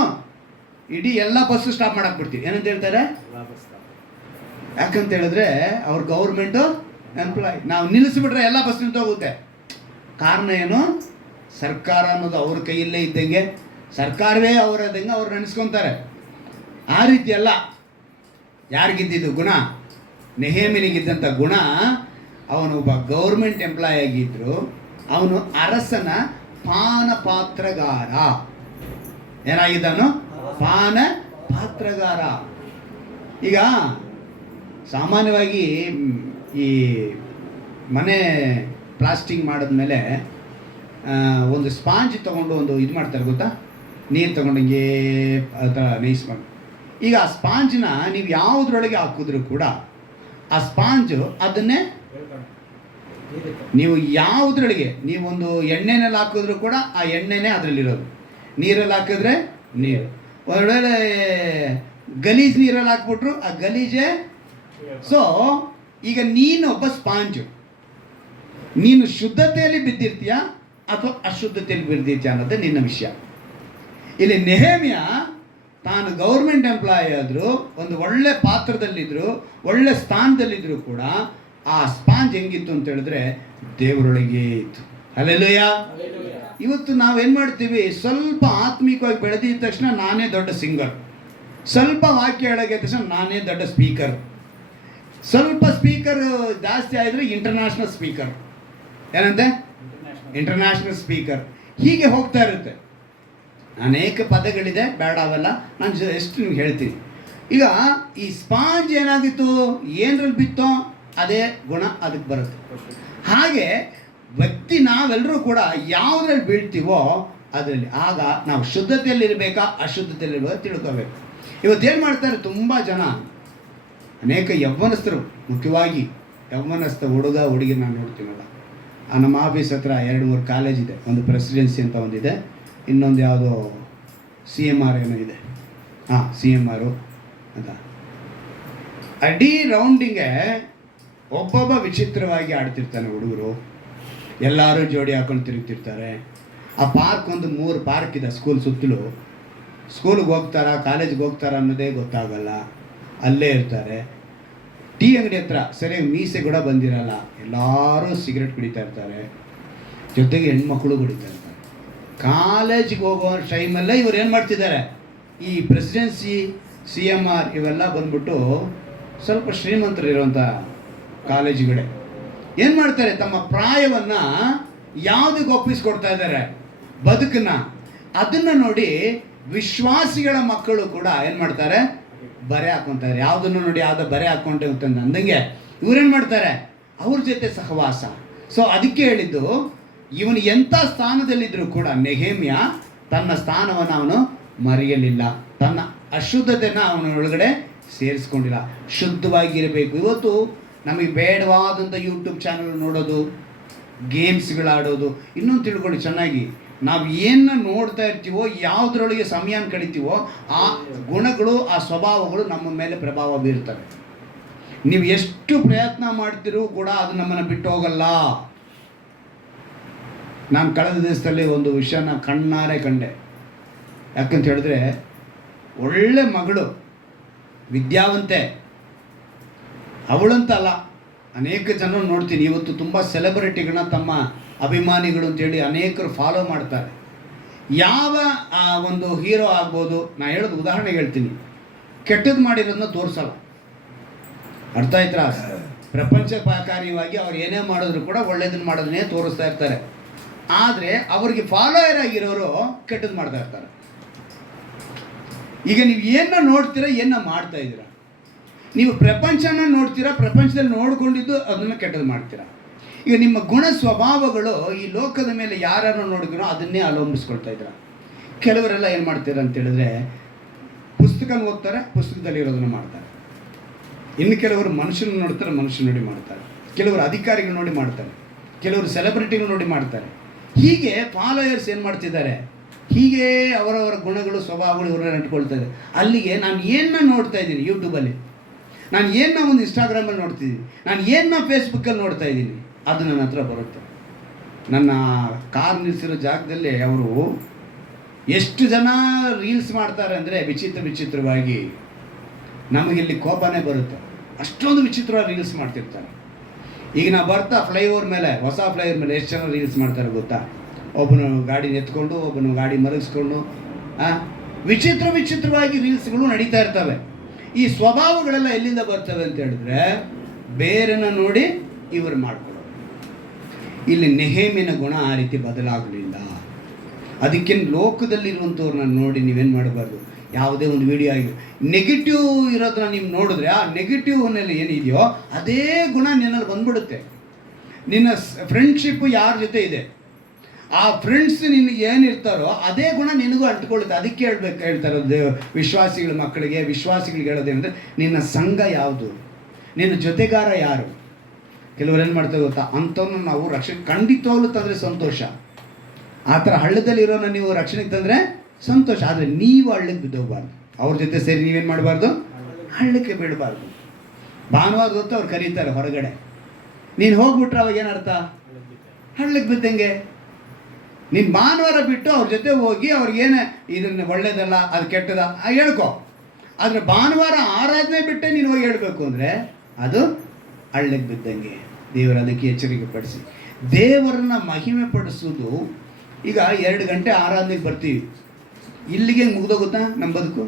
ಇಡೀ ಎಲ್ಲ ಬಸ್ಸು ಸ್ಟಾಪ್ ಮಾಡಾಕ್ಬಿಡ್ತೀವಿ ಏನಂತ ಹೇಳ್ತಾರೆ. ಯಾಕಂತ ಹೇಳಿದ್ರೆ ಅವ್ರು ಗೌರ್ಮೆಂಟು ಎಂಪ್ಲಾಯ್. ನಾವು ನಿಲ್ಲಿಸ್ಬಿಟ್ರೆ ಎಲ್ಲ ಬಸ್ ನಿಂತೋಗುತ್ತೆ. ಕಾರಣ ಏನು, ಸರ್ಕಾರ ಅನ್ನೋದು ಅವ್ರ ಕೈಯಲ್ಲೇ ಇದ್ದಂಗೆ, ಸರ್ಕಾರವೇ ಅವರದಂಗೆ ಅವ್ರು ನೆನೆಸ್ಕೊತಾರೆ. ಆ ರೀತಿ ಅಲ್ಲ. ಯಾರಿಗಿದ್ದಿದ್ದು ಗುಣ, ನೆಹೇಮಿನಿಗಿದ್ದಂಥ ಗುಣ, ಅವನೊಬ್ಬ ಗೌರ್ಮೆಂಟ್ ಎಂಪ್ಲಾಯ್ ಆಗಿದ್ರು. ಅವನು ಅರಸನ ಪಾನಪಾತ್ರಗಾರ. ಏನಾಗಿದ್ದಾನು, ಪಾನ ಪಾತ್ರಗಾರ. ಈಗ ಸಾಮಾನ್ಯವಾಗಿ ಈ ಮನೆ ಪ್ಲಾಸ್ಟಿಂಗ್ ಮಾಡಿದ್ಮೇಲೆ ಒಂದು ಸ್ಪಾಂಜ್ ತೊಗೊಂಡು ಒಂದು ಇದು ಮಾಡ್ತಾರೆ ಗೊತ್ತಾ, ನೀರು ತೊಗೊಂಡಂಗೆ ಆ ಥರ ನೈಸ್ ಮಾಡಿ. ಈಗ ಆ ಸ್ಪಾಂಜ್ನ ನೀವು ಯಾವುದ್ರೊಳಗೆ ಹಾಕಿದ್ರೂ ಕೂಡ ಆ ಸ್ಪಾಂಜು ಅದನ್ನೇ, ನೀವು ಯಾವುದ್ರೊಳಗೆ ನೀವೊಂದು ಎಣ್ಣೆನಲ್ಲಿ ಹಾಕಿದ್ರೂ ಕೂಡ ಆ ಎಣ್ಣೆನೇ ಅದರಲ್ಲಿರೋದು. ನೀರಲ್ಲಿ ಹಾಕಿದ್ರೆ ನೀರು, ಒಳ್ಳೆ ಗಲೀಜು ನೀರಲ್ಲಿ ಹಾಕ್ಬಿಟ್ರು ಆ ಗಲೀಜೇ. ಸೊ ಈಗ ನೀನು ಒಬ್ಬ ಸ್ಪಾಂಜು, ನೀನು ಶುದ್ಧತೆಯಲ್ಲಿ ಬಿದ್ದಿರ್ತೀಯ ಅಥವಾ ಅಶುದ್ಧತೆಯಲ್ಲಿ ಬಿದ್ದಿರ್ತೀಯ ಅನ್ನೋದೇ ನಿನ್ನ ವಿಷಯ. ಇಲ್ಲಿ ನೆಹೇಮಿಯ ತಾನು ಗೌರ್ಮೆಂಟ್ ಎಂಪ್ಲಾಯ್ ಆದರೂ, ಒಂದು ಒಳ್ಳೆ ಪಾತ್ರದಲ್ಲಿದ್ದರು, ಒಳ್ಳೆ ಸ್ಥಾನದಲ್ಲಿದ್ದರೂ ಕೂಡ ಆ ಸ್ಪಾಂಜ್ ಹೆಂಗಿತ್ತು ಅಂತ ಹೇಳಿದ್ರೆ ದೇವರೊಳಗೆ ಇತ್ತು. ಹಲ್ಲೆಲೂಯಾ. ಇವತ್ತು ನಾವೇನು ಮಾಡ್ತೀವಿ, ಸ್ವಲ್ಪ ಆತ್ಮಿಕವಾಗಿ ಬೆಳೆದಿದ್ದ ತಕ್ಷಣ ನಾನೇ ದೊಡ್ಡ ಸಿಂಗರ್, ಸ್ವಲ್ಪ ವಾಕ್ಯ ಹೇಳೋಕೆ ತಕ್ಷಣ ನಾನೇ ದೊಡ್ಡ ಸ್ಪೀಕರ್, ಸ್ವಲ್ಪ ಸ್ಪೀಕರ್ ಜಾಸ್ತಿ ಆದರೆ ಇಂಟರ್ನ್ಯಾಷನಲ್ ಸ್ಪೀಕರ್, ಏನಂತೆ ಇಂಟರ್ನ್ಯಾಷನಲ್ ಸ್ಪೀಕರ್. ಹೀಗೆ ಹೋಗ್ತಾ ಇರುತ್ತೆ. ಅನೇಕ ಪದಗಳಿದೆ, ಬೇಡ ಅವೆಲ್ಲ, ನಾನು ಎಷ್ಟು ನಿಮ್ಗೆ ಹೇಳ್ತೀನಿ. ಈಗ ಈ ಸ್ಪಾಂಜ್ ಏನಾಗಿತ್ತು, ಏನರಲ್ಲಿ ಬಿತ್ತೋ ಅದೇ ಗುಣ ಅದಕ್ಕೆ ಬರುತ್ತೆ. ಹಾಗೆ ವ್ಯಕ್ತಿ ನಾವೆಲ್ಲರೂ ಕೂಡ ಯಾವುದ್ರಲ್ಲಿ ಬೀಳ್ತೀವೋ ಅದರಲ್ಲಿ, ಆಗ ನಾವು ಶುದ್ಧತೆಯಲ್ಲಿರಬೇಕಾ ಅಶುದ್ಧತೆಯಲ್ಲಿರ್ಬೇಕಾ ತಿಳ್ಕೋಬೇಕು. ಇವತ್ತೇನು ಮಾಡ್ತಾರೆ ತುಂಬ ಜನ, ಅನೇಕ ಯೌವನಸ್ಥರು, ಮುಖ್ಯವಾಗಿ ಯೌವನಸ್ಥ ಹುಡುಗ ಹುಡುಗಿ ನಾನು ನೋಡ್ತೀನಲ್ಲ, ನಮ್ಮ ಆಫೀಸ್ ಹತ್ರ 2-3 ಕಾಲೇಜ್ ಇದೆ. ಒಂದು ಪ್ರೆಸಿಡೆನ್ಸಿ ಅಂತ ಒಂದಿದೆ, ಇನ್ನೊಂದು ಯಾವುದೋ CMR ಏನೋ ಇದೆ, CMR ಅಂತ. ಅಡೀ ರೌಂಡಿಗೆ ಒಬ್ಬೊಬ್ಬ ವಿಚಿತ್ರವಾಗಿ ಆಡ್ತಿರ್ತಾನೆ ಹುಡುಗರು, ಎಲ್ಲರೂ ಜೋಡಿ ಹಾಕೊಂಡು ತಿರುಗ್ತಿರ್ತಾರೆ. ಆ ಪಾರ್ಕ್ ಒಂದು 3 ಪಾರ್ಕ್ ಇದೆ ಸ್ಕೂಲ್ ಸುತ್ತಲೂ. ಸ್ಕೂಲಿಗೆ ಹೋಗ್ತಾರಾ ಕಾಲೇಜಿಗೆ ಹೋಗ್ತಾರಾ ಅನ್ನೋದೇ ಗೊತ್ತಾಗಲ್ಲ, ಅಲ್ಲೇ ಇರ್ತಾರೆ. ಟೀ ಅಂಗಡಿ ಹತ್ರ ಸರಿಯಾಗಿ ಮೀಸೆ ಕೂಡ ಬಂದಿರಲ್ಲ, ಎಲ್ಲರೂ ಸಿಗರೆಟ್ ಕುಡಿತಾ ಇರ್ತಾರೆ, ಜೊತೆಗೆ ಹೆಣ್ಮಕ್ಳು ಕುಡಿತಾ ಇರ್ತಾರೆ. ಕಾಲೇಜಿಗೆ ಹೋಗೋ ಟೈಮಲ್ಲೇ ಇವ್ರು ಏನು ಮಾಡ್ತಿದ್ದಾರೆ, ಈ ಪ್ರೆಸಿಡೆನ್ಸಿ CMR ಇವೆಲ್ಲ ಬಂದ್ಬಿಟ್ಟು ಸ್ವಲ್ಪ ಶ್ರೀಮಂತರಿರುವಂಥ ಕಾಲೇಜುಗಳೇ ಏನು ಮಾಡ್ತಾರೆ, ತಮ್ಮ ಪ್ರಾಯವನ್ನು ಯಾವುದಕ್ಕೆ ಒಪ್ಪಿಸ್ಕೊಡ್ತಾ ಇದ್ದಾರೆ, ಬದುಕನ್ನು. ಅದನ್ನು ನೋಡಿ ವಿಶ್ವಾಸಿಗಳ ಮಕ್ಕಳು ಕೂಡ ಏನು ಮಾಡ್ತಾರೆ, ಬರೆ ಹಾಕ್ಕೊತಾರೆ. ಯಾವುದನ್ನು ನೋಡಿ ಯಾವುದೋ ಬರೆ ಹಾಕ್ಕೊಂಡೆ ಅಂತಂದು ಅಂದಂಗೆ ಇವ್ರೇನು ಮಾಡ್ತಾರೆ, ಅವ್ರ ಜೊತೆ ಸಹವಾಸ. ಸೊ ಅದಕ್ಕೆ ಹೇಳಿದ್ದು, ಇವನು ಎಂಥ ಸ್ಥಾನದಲ್ಲಿದ್ದರೂ ಕೂಡ ನೆಹೇಮ್ಯ ತನ್ನ ಸ್ಥಾನವನ್ನು ಅವನು ಮರೆಯಲಿಲ್ಲ, ತನ್ನ ಅಶುದ್ಧತೆನ ಅವನ ಒಳಗಡೆ ಸೇರಿಸ್ಕೊಂಡಿಲ್ಲ, ಶುದ್ಧವಾಗಿರಬೇಕು. ಇವತ್ತು ನಮಗೆ ಬೇಡವಾದಂಥ ಯೂಟ್ಯೂಬ್ ಚಾನಲ್ ನೋಡೋದು, ಗೇಮ್ಸ್ಗಳಾಡೋದು. ಇನ್ನೊಂದು ತಿಳ್ಕೊಳ್ಳಿ ಚೆನ್ನಾಗಿ, ನಾವು ಏನು ನೋಡ್ತಾ ಇರ್ತೀವೋ, ಯಾವುದ್ರೊಳಗೆ ಸಮಯನ ಕಳಿತೀವೋ, ಆ ಗುಣಗಳು ಆ ಸ್ವಭಾವಗಳು ನಮ್ಮ ಮೇಲೆ ಪ್ರಭಾವ ಬೀರ್ತವೆ. ನೀವು ಎಷ್ಟು ಪ್ರಯತ್ನ ಮಾಡ್ತೀರೂ ಕೂಡ ಅದು ನಮ್ಮನ್ನು ಬಿಟ್ಟು ಹೋಗಲ್ಲ. ನಾನು ಕಳೆದ ದಿವಸದಲ್ಲಿ ಒಂದು ವಿಷಯನ ಕಣ್ಣಾರೆ ಕಂಡೆ. ಯಾಕಂತ ಹೇಳಿದ್ರೆ, ಒಳ್ಳೆ ಮಗಳು, ವಿದ್ಯಾವಂತೆ, ಅವಳಂತಲ್ಲ, ಅನೇಕ ಜನ ನೋಡ್ತೀನಿ ಇವತ್ತು ತುಂಬ ಸೆಲೆಬ್ರಿಟಿಗಳನ್ನ ತಮ್ಮ ಅಭಿಮಾನಿಗಳು ಅಂತೇಳಿ ಅನೇಕರು ಫಾಲೋ ಮಾಡ್ತಾರೆ. ಯಾವ ಒಂದು ಹೀರೋ ಆಗ್ಬೋದು, ನಾನು ಹೇಳೋದು ಉದಾಹರಣೆಗೆ ಹೇಳ್ತೀನಿ, ಕೆಟ್ಟದ್ದು ಮಾಡಿರೋದನ್ನ ತೋರಿಸಲ್ಲ. ಅರ್ಥ ಆಯ್ತಾ? ಪ್ರಪಂಚಕಾರಿಯಾಗಿ ಅವ್ರು ಏನೇ ಮಾಡಿದ್ರು ಕೂಡ ಒಳ್ಳೇದನ್ನು ಮಾಡೋದನ್ನೇ ತೋರಿಸ್ತಾ ಇರ್ತಾರೆ. ಆದರೆ ಅವ್ರಿಗೆ ಫಾಲೋಯರ್ ಆಗಿರೋರು ಕೆಟ್ಟದ್ದು ಮಾಡ್ತಾ ಇರ್ತಾರೆ. ಈಗ ನೀವು ಏನನ್ನ ನೋಡ್ತೀರಾ, ಏನನ್ನ ಮಾಡ್ತಾ ಇದ್ದೀರಾ? ನೀವು ಪ್ರಪಂಚನ ನೋಡ್ತೀರಾ, ಪ್ರಪಂಚದಲ್ಲಿ ನೋಡ್ಕೊಂಡಿದ್ದು ಅದನ್ನು ಕೆಟ್ಟದ್ದು ಮಾಡ್ತೀರಾ. ಈಗ ನಿಮ್ಮ ಗುಣ ಸ್ವಭಾವಗಳು ಈ ಲೋಕದ ಮೇಲೆ ಯಾರ್ಯಾರು ನೋಡಿದ್ರೋ ಅದನ್ನೇ ಅವಲಂಬಿಸ್ಕೊಳ್ತಾ ಇದ್ದೀರಾ. ಕೆಲವರೆಲ್ಲ ಏನು ಮಾಡ್ತೀರಾ ಅಂತ ಹೇಳಿದ್ರೆ, ಪುಸ್ತಕ ಓದ್ತಾರೆ, ಪುಸ್ತಕದಲ್ಲಿ ಇರೋದನ್ನು ಮಾಡ್ತಾರೆ. ಇನ್ನು ಕೆಲವರು ಮನುಷ್ಯನ ನೋಡ್ತಾರೆ, ಮನುಷ್ಯನ ನೋಡಿ ಮಾಡ್ತಾರೆ. ಕೆಲವರು ಅಧಿಕಾರಿಗಳು ನೋಡಿ ಮಾಡ್ತಾರೆ, ಕೆಲವರು ಸೆಲೆಬ್ರಿಟಿಗಳು ನೋಡಿ ಮಾಡ್ತಾರೆ. ಹೀಗೆ ಫಾಲೋಯರ್ಸ್ ಏನು ಮಾಡ್ತಿದ್ದಾರೆ, ಹೀಗೆ ಅವರವರ ಗುಣಗಳು ಸ್ವಭಾವಗಳು ಇವ್ರನ್ನ ನೆಟ್ಕೊಳ್ತಾ ಇದೆ. ಅಲ್ಲಿಗೆ ನಾನು ಏನನ್ನ ನೋಡ್ತಾ ಇದ್ದೀನಿ ಯೂಟ್ಯೂಬಲ್ಲಿ, ನಾನು ಏನನ್ನ ಒಂದು ಇನ್ಸ್ಟಾಗ್ರಾಮಲ್ಲಿ ನೋಡ್ತಿದ್ದೀನಿ, ನಾನು ಏನನ್ನ ಫೇಸ್ಬುಕ್ಕಲ್ಲಿ ನೋಡ್ತಾ ಇದ್ದೀನಿ, ಅದು ನನ್ನ ಹತ್ರ ಬರುತ್ತೆ. ನನ್ನ ಕಾರ್ ನಿಲ್ಲಿಸಿರೋ ಜಾಗದಲ್ಲಿ ಅವರು ಎಷ್ಟು ಜನ ರೀಲ್ಸ್ ಮಾಡ್ತಾರೆ ಅಂದರೆ ವಿಚಿತ್ರವಾಗಿ ನಮಗಿಲ್ಲಿ ಕೋಪನೇ ಬರುತ್ತೆ. ಅಷ್ಟೊಂದು ವಿಚಿತ್ರವಾಗಿ ರೀಲ್ಸ್ ಮಾಡ್ತಿರ್ತಾರೆ. ಈಗ ನಾವು ಬರ್ತಾ ಫ್ಲೈಓವರ್ ಮೇಲೆ, ಹೊಸ ಫ್ಲೈಓವರ್ ಮೇಲೆ ಎಷ್ಟು ಜನ ರೀಲ್ಸ್ ಮಾಡ್ತಾರೆ ಗೊತ್ತಾ? ಒಬ್ಬನು ಗಾಡಿ ಎತ್ಕೊಂಡು, ಒಬ್ಬನು ಗಾಡಿ ಮಲಗಿಸ್ಕೊಂಡು, ವಿಚಿತ್ರವಾಗಿ ರೀಲ್ಸ್ಗಳು ನಡೀತಾ ಇರ್ತವೆ. ಈ ಸ್ವಭಾವಗಳೆಲ್ಲ ಎಲ್ಲಿಂದ ಬರ್ತವೆ ಅಂತ ಹೇಳಿದ್ರೆ, ಬೇರೆನ ನೋಡಿ ಇವರು ಮಾಡ್ಕೊಳ್ಳೋದು. ಇಲ್ಲಿ ನೆಹೇಮಿನ ಗುಣ ಆ ರೀತಿ ಬದಲಾಗಲಿಲ್ಲ. ಅದಕ್ಕೆ ಲೋಕದಲ್ಲಿರುವಂಥವ್ರನ್ನ ನೋಡಿ ನೀವೇನು ಮಾಡಬಾರ್ದು. ಯಾವುದೇ ಒಂದು ವಿಡಿಯೋ ಆಗಿ ನೆಗೆಟಿವ್ ಇರೋದನ್ನ ನೀವು ನೋಡಿದ್ರೆ, ಆ ನೆಗೆಟಿವ್ನಲ್ಲಿ ಏನಿದೆಯೋ ಅದೇ ಗುಣ ನಿನ್ನಲ್ಲಿ ಬಂದ್ಬಿಡುತ್ತೆ. ನಿನ್ನ ಫ್ರೆಂಡ್ಶಿಪ್ಪು ಯಾರ ಜೊತೆ ಇದೆ, ಆ ಫ್ರೆಂಡ್ಸ್ ನಿನಗೆ ಏನಿರ್ತಾರೋ ಅದೇ ಗುಣ ನಿನಗೂ ಅಂಟ್ಕೊಳ್ಳುತ್ತೆ. ಅದಕ್ಕೆ ಹೇಳ್ತಾರೆ ವಿಶ್ವಾಸಿಗಳ ಮಕ್ಕಳಿಗೆ, ವಿಶ್ವಾಸಿಗಳಿಗೆ ಹೇಳೋದೇನೆಂದರೆ, ನಿನ್ನ ಸಂಘ ಯಾವುದು, ನಿನ್ನ ಜೊತೆಗಾರ ಯಾರು. ಕೆಲವರು ಏನು ಮಾಡ್ತಾರೆ ಗೊತ್ತಾ, ಅಂಥವ್ರನ್ನ ನಾವು ರಕ್ಷಣೆ ಖಂಡಿತವಾಗ್ಲೂ ತಂದರೆ ಸಂತೋಷ. ಆ ಥರ ಹಳ್ಳದಲ್ಲಿರೋನ ನೀವು ರಕ್ಷಣೆಗೆ ತಂದರೆ ಸಂತೋಷ. ಆದರೆ ನೀವು ಹಳ್ಳಕ್ಕೆ ಬಿದ್ದೋಗ್ಬಾರ್ದು. ಅವ್ರ ಜೊತೆ ಸೇರಿ ನೀವೇನು ಮಾಡಬಾರ್ದು, ಹಳ್ಳಕ್ಕೆ ಬಿಡಬಾರ್ದು. ಭಾನುವಾರ ಹೊತ್ತು ಅವ್ರು ಕರೀತಾರೆ ಹೊರಗಡೆ, ನೀನು ಹೋಗ್ಬಿಟ್ರೆ ಅವಾಗ ಏನರ್ಥ, ಹಳ್ಳಕ್ಕೆ ಬಿದ್ದಂಗೆ. ನೀನು ಭಾನುವಾರ ಬಿಟ್ಟು ಅವ್ರ ಜೊತೆ ಹೋಗಿ ಅವ್ರಿಗೇನೆ ಇದನ್ನು ಒಳ್ಳೇದಲ್ಲ ಅದು ಕೆಟ್ಟದ ಹೇಳ್ಕೊ. ಆದರೆ ಭಾನುವಾರ ಆರಾಧನೆ ಬಿಟ್ಟೆ ನೀನು ಹೋಗಿ ಹೇಳಬೇಕು ಅಂದರೆ ಅದು ಹಳ್ಳಕ್ಕೆ ಬಿದ್ದಂಗೆ. ದೇವರು ಅದಕ್ಕೆ ಎಚ್ಚರಿಕೆ ಪಡಿಸಿ. ದೇವರನ್ನ ಮಹಿಮೆ ಪಡಿಸೋದು. ಈಗ 2 ಗಂಟೆ ಆರಾಧನೆಗೆ ಬರ್ತೀವಿ, ಇಲ್ಲಿಗೆ ಮುಗ್ದೋಗುತ್ತಾ ನಮ್ಮ ಬದುಕು?